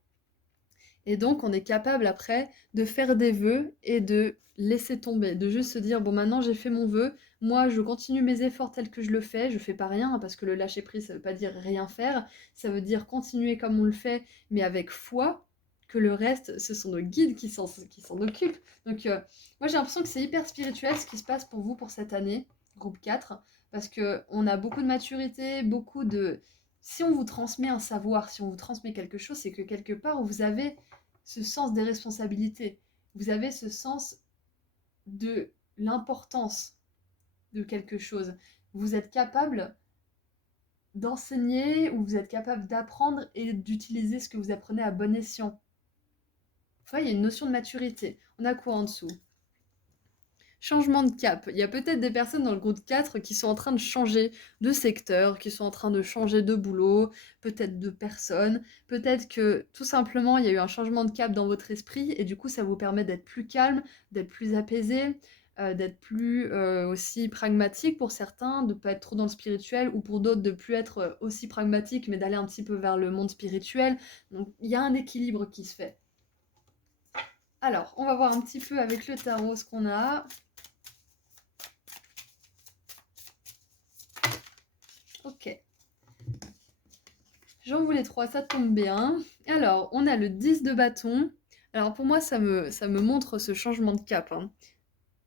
Et donc, on est capable après de faire des vœux et de laisser tomber, de juste se dire, bon, maintenant j'ai fait mon vœu, moi je continue mes efforts tels que je fais pas rien, hein, parce que le lâcher prise, ça veut pas dire rien faire, ça veut dire continuer comme on le fait, mais avec foi, que le reste, ce sont nos guides qui s'en occupent. Donc, moi j'ai l'impression que c'est hyper spirituel ce qui se passe pour vous pour cette année, groupe 4, parce que on a beaucoup de maturité, beaucoup de... Si on vous transmet un savoir, si on vous transmet quelque chose, c'est que quelque part, vous avez ce sens des responsabilités. Vous avez ce sens de l'importance de quelque chose. Vous êtes capable d'enseigner ou vous êtes capable d'apprendre et d'utiliser ce que vous apprenez à bon escient. Enfin, il y a une notion de maturité. On a quoi en dessous? Changement de cap. Il y a peut-être des personnes dans le groupe 4 qui sont en train de changer de secteur, qui sont en train de changer de boulot, peut-être de personne, peut-être que tout simplement il y a eu un changement de cap dans votre esprit et du coup ça vous permet d'être plus calme, d'être plus apaisé, d'être plus aussi pragmatique pour certains, de ne pas être trop dans le spirituel ou pour d'autres de plus être aussi pragmatique mais d'aller un petit peu vers le monde spirituel. Donc il y a un équilibre qui se fait. Alors, on va voir un petit peu avec le tarot ce qu'on a. Ok. J'en voulais 3, ça tombe bien. Alors, on a le 10 de bâton. Alors, pour moi, ça me montre ce changement de cap, hein.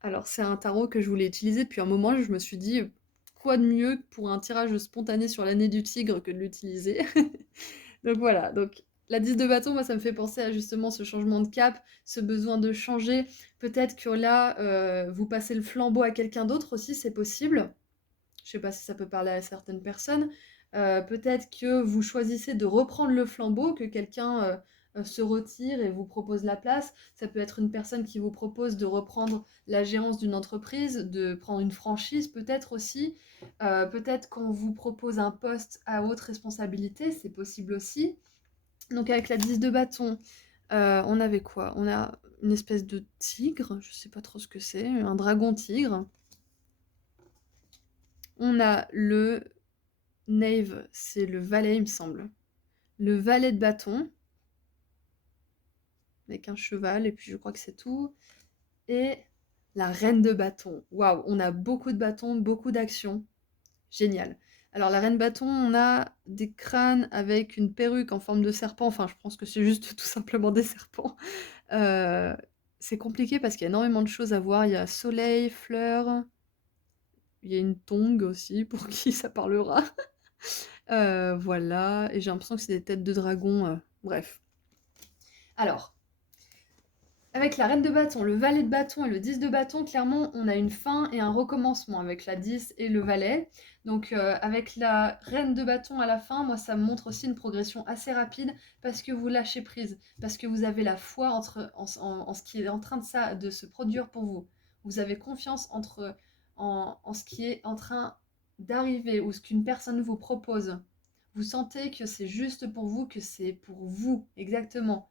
Alors, c'est un tarot que je voulais utiliser depuis un moment. Je me suis dit, quoi de mieux pour un tirage spontané sur l'année du tigre que de l'utiliser. Donc voilà, donc la 10 de bâton, moi, ça me fait penser à justement ce changement de cap, ce besoin de changer. Peut-être que là, vous passez le flambeau à quelqu'un d'autre aussi, c'est possible. Je sais pas si ça peut parler à certaines personnes. Peut-être que vous choisissez de reprendre le flambeau, que quelqu'un se retire et vous propose la place. Ça peut être une personne qui vous propose de reprendre la gérance d'une entreprise, de prendre une franchise peut-être aussi. Peut-être qu'on vous propose un poste à haute responsabilité, c'est possible aussi. Donc avec la 10 de bâton, on avait quoi? On a une espèce de tigre, je sais pas trop ce que c'est, un dragon tigre. On a le Knave, c'est le valet, il me semble. Le valet de bâton, avec un cheval, et puis je crois que c'est tout. Et la reine de bâton. Waouh, on a beaucoup de bâtons, beaucoup d'actions. Génial. Alors la reine bâton, on a des crânes avec une perruque en forme de serpent. Enfin, je pense que c'est juste tout simplement des serpents. Euh, c'est compliqué parce qu'il y a énormément de choses à voir. Il y a soleil, fleurs. Il y a une tongue aussi, pour qui ça parlera. Voilà, et j'ai l'impression que c'est des têtes de dragon, bref. Alors, avec la reine de bâton, le valet de bâton et le 10 de bâton, clairement, on a une fin et un recommencement avec la 10 et le valet. Donc, avec la reine de bâton à la fin, moi, ça me montre aussi une progression assez rapide parce que vous lâchez prise, parce que vous avez la foi en ce qui est en train de se produire pour vous. Vous avez confiance en ce qui est en train d'arriver ou ce qu'une personne vous propose. Vous sentez que c'est juste pour vous, que c'est pour vous, exactement.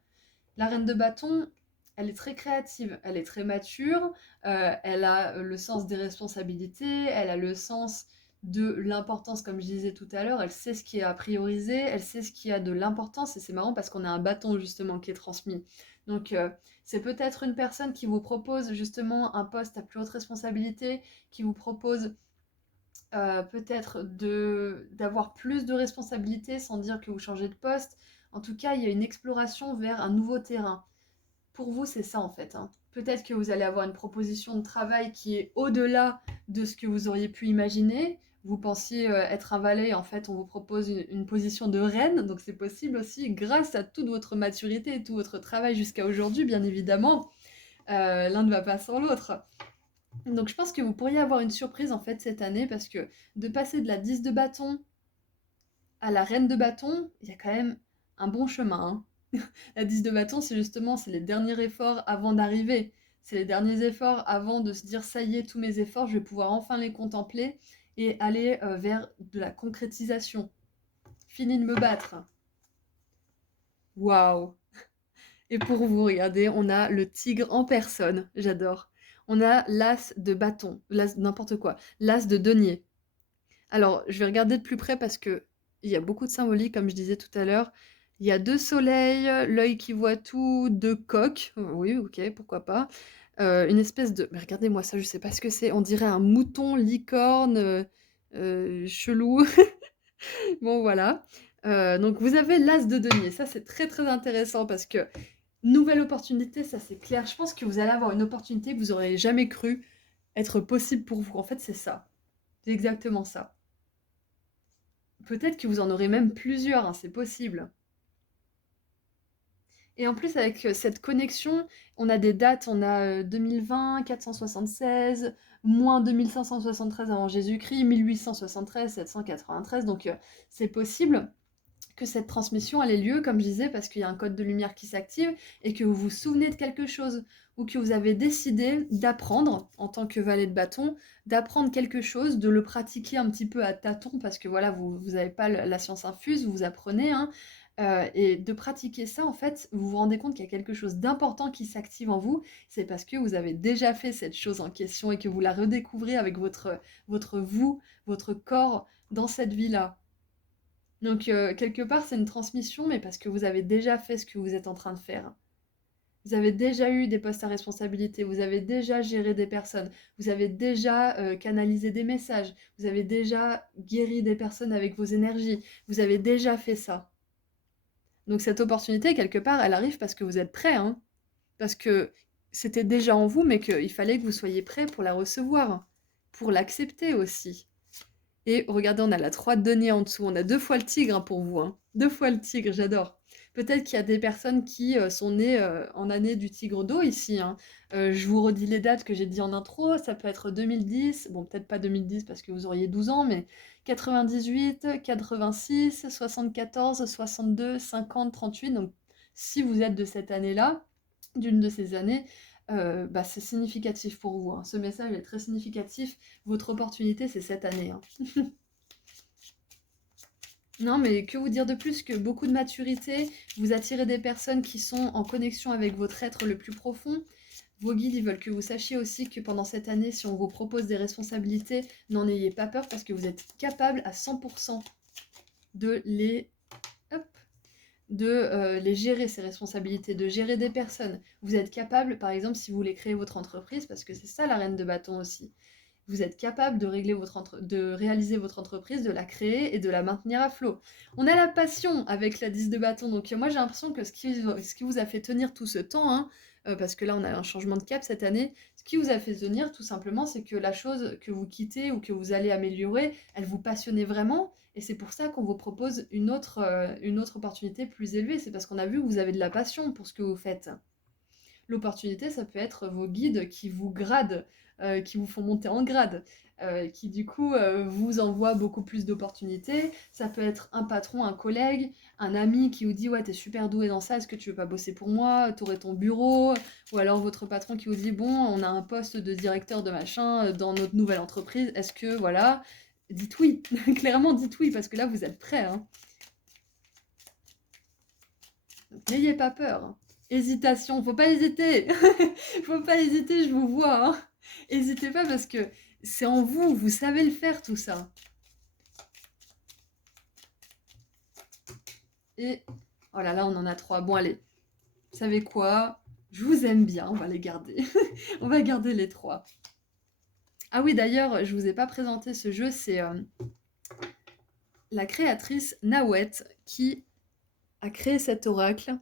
La reine de bâton, elle est très créative, elle est très mature, elle a le sens des responsabilités, elle a le sens de l'importance, comme je disais tout à l'heure, elle sait ce qui est à prioriser, elle sait ce qui a de l'importance, et c'est marrant parce qu'on a un bâton justement qui est transmis. Donc c'est peut-être une personne qui vous propose justement un poste à plus haute responsabilité, qui vous propose peut-être d'avoir plus de responsabilités sans dire que vous changez de poste. En tout cas, il y a une exploration vers un nouveau terrain. Pour vous, c'est ça en fait, hein. Peut-être que vous allez avoir une proposition de travail qui est au-delà de ce que vous auriez pu imaginer. Vous pensiez être un valet, en fait, on vous propose une position de reine, donc c'est possible aussi grâce à toute votre maturité et tout votre travail jusqu'à aujourd'hui, bien évidemment. L'un ne va pas sans l'autre. Donc je pense que vous pourriez avoir une surprise en fait cette année parce que de passer de la 10 de bâton à la reine de bâton, il y a quand même un bon chemin, hein. La 10 de bâton, c'est les derniers efforts avant d'arriver. C'est les derniers efforts avant de se dire ça y est, tous mes efforts, je vais pouvoir enfin les contempler et aller vers de la concrétisation. Fini de me battre. Waouh! Et pour vous, regardez, on a le tigre en personne. J'adore. On a l'as de bâton, l'as n'importe quoi, l'as de denier. Alors, je vais regarder de plus près parce qu'il y a beaucoup de symbolique, comme je disais tout à l'heure. Il y a 2 soleils, l'œil qui voit tout, 2 coqs, oui, OK, pourquoi pas. Une espèce de mais regardez-moi ça, je sais pas ce que c'est, on dirait un mouton licorne, chelou. Bon voilà. Donc vous avez l'as de denier, ça c'est très, très intéressant parce que nouvelle opportunité, ça c'est clair. Je pense que vous allez avoir une opportunité que vous auriez jamais cru être possible pour vous. En fait, c'est ça. C'est exactement ça. Peut-être que vous en aurez même plusieurs, hein, c'est possible. Et en plus, avec cette connexion, on a des dates, on a 2020, 476, moins 2573 avant Jésus-Christ, 1873, 793. Donc, c'est possible que cette transmission elle ait lieu, comme je disais, parce qu'il y a un code de lumière qui s'active et que vous vous souvenez de quelque chose ou que vous avez décidé d'apprendre, en tant que valet de bâton, d'apprendre quelque chose, de le pratiquer un petit peu à tâtons, parce que voilà, vous n'avez pas la science infuse, vous apprenez, hein, et de pratiquer ça, en fait, vous vous rendez compte qu'il y a quelque chose d'important qui s'active en vous, c'est parce que vous avez déjà fait cette chose en question et que vous la redécouvrez avec votre vous, votre corps dans cette vie-là. Donc, quelque part, c'est une transmission, mais parce que vous avez déjà fait ce que vous êtes en train de faire. Vous avez déjà eu des postes à responsabilité, vous avez déjà géré des personnes, vous avez déjà canalisé des messages, vous avez déjà guéri des personnes avec vos énergies, vous avez déjà fait ça. Donc cette opportunité, quelque part, elle arrive parce que vous êtes prêt, hein. Parce que c'était déjà en vous, mais qu'il fallait que vous soyez prêt pour la recevoir, pour l'accepter aussi. Et regardez, on a la 3 de denier en dessous. On a 2 fois le tigre, hein, pour vous, hein. 2 fois le tigre, j'adore. Peut-être qu'il y a des personnes qui sont nées en année du tigre d'eau ici, hein. Je vous redis les dates que j'ai dit en intro. Ça peut être 2010, bon, peut-être pas 2010 parce que vous auriez 12 ans, mais 98, 86, 74, 62, 50, 38. Donc, si vous êtes de cette année-là, d'une de ces années, bah, c'est significatif pour vous, hein. Ce message est très significatif. Votre opportunité, c'est cette année, hein. Non, mais que vous dire de plus que beaucoup de maturité, vous attirez des personnes qui sont en connexion avec votre être le plus profond. Vos guides, ils veulent que vous sachiez aussi que pendant cette année, si on vous propose des responsabilités, n'en ayez pas peur parce que vous êtes capable à 100% de les... Hop, de les gérer, ces responsabilités, de gérer des personnes. Vous êtes capable, par exemple, si vous voulez créer votre entreprise, parce que c'est ça la reine de bâton aussi, vous êtes capable de, de réaliser votre entreprise, de la créer et de la maintenir à flot. On a la passion avec la 10 de bâton, donc moi j'ai l'impression que ce qui vous a fait tenir tout ce temps, hein, parce que là on a un changement de cap cette année, ce qui vous a fait tenir tout simplement, c'est que la chose que vous quittez ou que vous allez améliorer, elle vous passionnait vraiment, et c'est pour ça qu'on vous propose une autre opportunité plus élevée, c'est parce qu'on a vu que vous avez de la passion pour ce que vous faites. L'opportunité, ça peut être vos guides qui vous gradent, qui vous font monter en grade, qui du coup vous envoient beaucoup plus d'opportunités. Ça peut être un patron, un collègue, un ami qui vous dit ouais t'es super doué dans ça, est-ce que tu veux pas bosser pour moi? T'aurais ton bureau. Ou alors votre patron qui vous dit bon on a un poste de directeur de machin dans notre nouvelle entreprise, est-ce que voilà? Dites oui, clairement dites oui parce que là vous êtes prêts, hein. Donc, n'ayez pas peur, hein. Hésitation, faut pas hésiter. Faut pas hésiter, je vous vois, hein. Hésitez pas parce que c'est en vous, vous savez le faire tout ça. Et oh là là, on en a 3. Bon allez, vous savez quoi? Je vous aime bien, on va les garder. On va garder les 3. Ah oui, d'ailleurs, je vous ai pas présenté ce jeu, c'est la créatrice Nawet qui a créé cet oracle.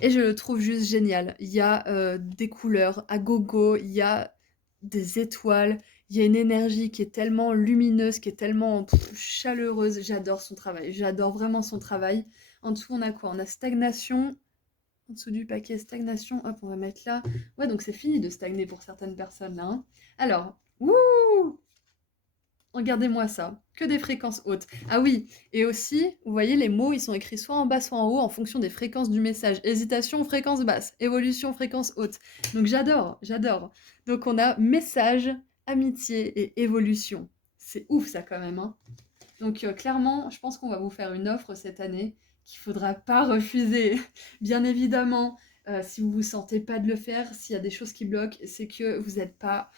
Et je le trouve juste génial. Il y a des couleurs à gogo, il y a des étoiles, il y a une énergie qui est tellement lumineuse, qui est tellement chaleureuse. J'adore son travail, j'adore vraiment son travail. En dessous, on a quoi? On a stagnation. En dessous du paquet stagnation, hop, on va mettre là. Ouais, donc c'est fini de stagner pour certaines personnes là, hein. Alors, wouh! Regardez-moi ça, que des fréquences hautes. Ah oui, et aussi, vous voyez, les mots, ils sont écrits soit en bas, soit en haut, en fonction des fréquences du message. Hésitation, fréquence basse. Évolution, fréquence haute. Donc j'adore, j'adore. Donc on a message, amitié et évolution. C'est ouf ça quand même, hein. Donc clairement, je pense qu'on va vous faire une offre cette année qu'il ne faudra pas refuser. Bien évidemment, Si vous vous sentez pas de le faire, s'il y a des choses qui bloquent, c'est que vous êtes pas,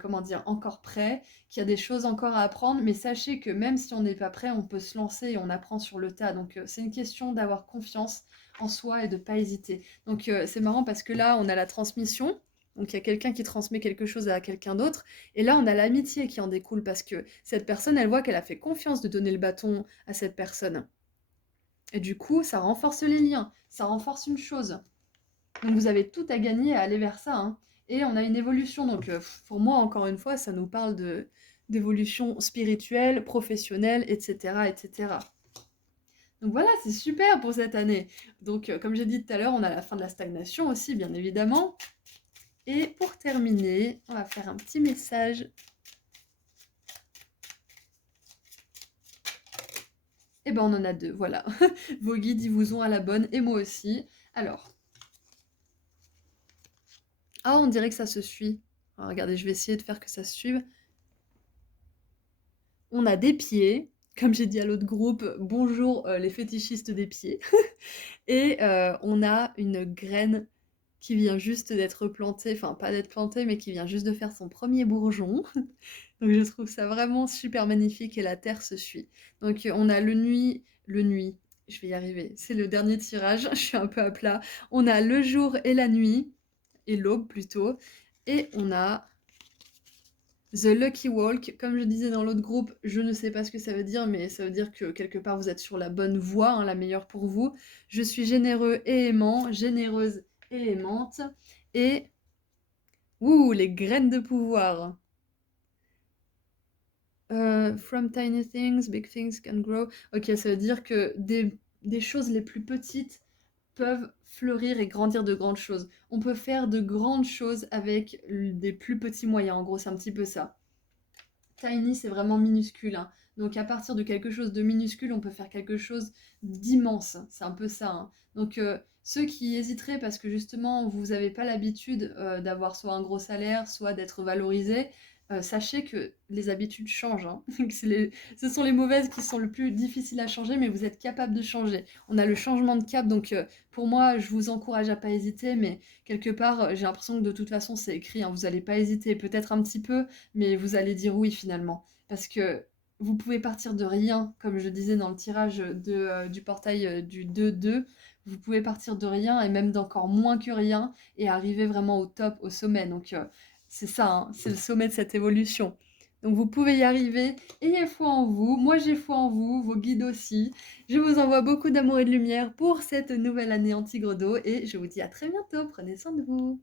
comment dire? Encore prêt, qu'il y a des choses encore à apprendre. Mais sachez que même si on n'est pas prêt, on peut se lancer et on apprend sur le tas. Donc, c'est une question d'avoir confiance en soi et de pas hésiter. Donc, c'est marrant parce que là, on a la transmission. Donc, il y a quelqu'un qui transmet quelque chose à quelqu'un d'autre. Et là, on a l'amitié qui en découle parce que cette personne, elle voit qu'elle a fait confiance de donner le bâton à cette personne. Et du coup, ça renforce les liens, ça renforce une chose. Donc vous avez tout à gagner à aller vers ça, hein. Et on a une évolution. Donc pour moi, encore une fois, ça nous parle d'évolution spirituelle, professionnelle, etc., etc. Donc voilà, c'est super pour cette année. Donc comme j'ai dit tout à l'heure, on a la fin de la stagnation aussi, bien évidemment. Et pour terminer, on va faire un petit message. Et ben on en a deux, voilà. Vos guides, ils vous ont à la bonne, et moi aussi. Alors, ah, on dirait que ça se suit. Alors, regardez, je vais essayer de faire que ça se suive. On a des pieds, comme j'ai dit à l'autre groupe, bonjour les fétichistes des pieds. Et on a une graine qui vient juste d'être plantée, enfin pas d'être plantée, mais qui vient juste de faire son premier bourgeon. Donc je trouve ça vraiment super magnifique et la terre se suit. Donc on a le nuit, je vais y arriver, c'est le dernier tirage, je suis un peu à plat. On a le jour et la nuit, et l'aube plutôt, et on a The Lucky Walk, comme je disais dans l'autre groupe, je ne sais pas ce que ça veut dire, mais ça veut dire que quelque part vous êtes sur la bonne voie, hein, la meilleure pour vous. Je suis généreux et aimant, généreuse et aimante. Et, ouh, les graines de pouvoir. From tiny things, big things can grow. Ok, ça veut dire que des choses les plus petites peuvent fleurir et grandir de grandes choses. On peut faire de grandes choses avec des plus petits moyens, en gros, c'est un petit peu ça. Tiny, c'est vraiment minuscule, hein. Donc à partir de quelque chose de minuscule, on peut faire quelque chose d'immense. C'est un peu ça, hein. Donc ceux qui hésiteraient parce que justement vous n'avez pas l'habitude d'avoir soit un gros salaire, soit d'être valorisé, sachez que les habitudes changent, hein. Ce sont les mauvaises qui sont le plus difficiles à changer, mais vous êtes capable de changer. On a le changement de cap, donc pour moi, je vous encourage à pas hésiter, mais quelque part, j'ai l'impression que de toute façon, c'est écrit, hein. Vous n'allez pas hésiter, peut-être un petit peu, mais vous allez dire oui finalement. Parce que vous pouvez partir de rien, comme je disais dans le tirage du portail du 2-2, vous pouvez partir de rien et même d'encore moins que rien et arriver vraiment au top, au sommet. Donc c'est ça, hein, c'est le sommet de cette évolution. Donc vous pouvez y arriver, ayez foi en vous, moi j'ai foi en vous, vos guides aussi. Je vous envoie beaucoup d'amour et de lumière pour cette nouvelle année en tigre d'eau et je vous dis à très bientôt, prenez soin de vous.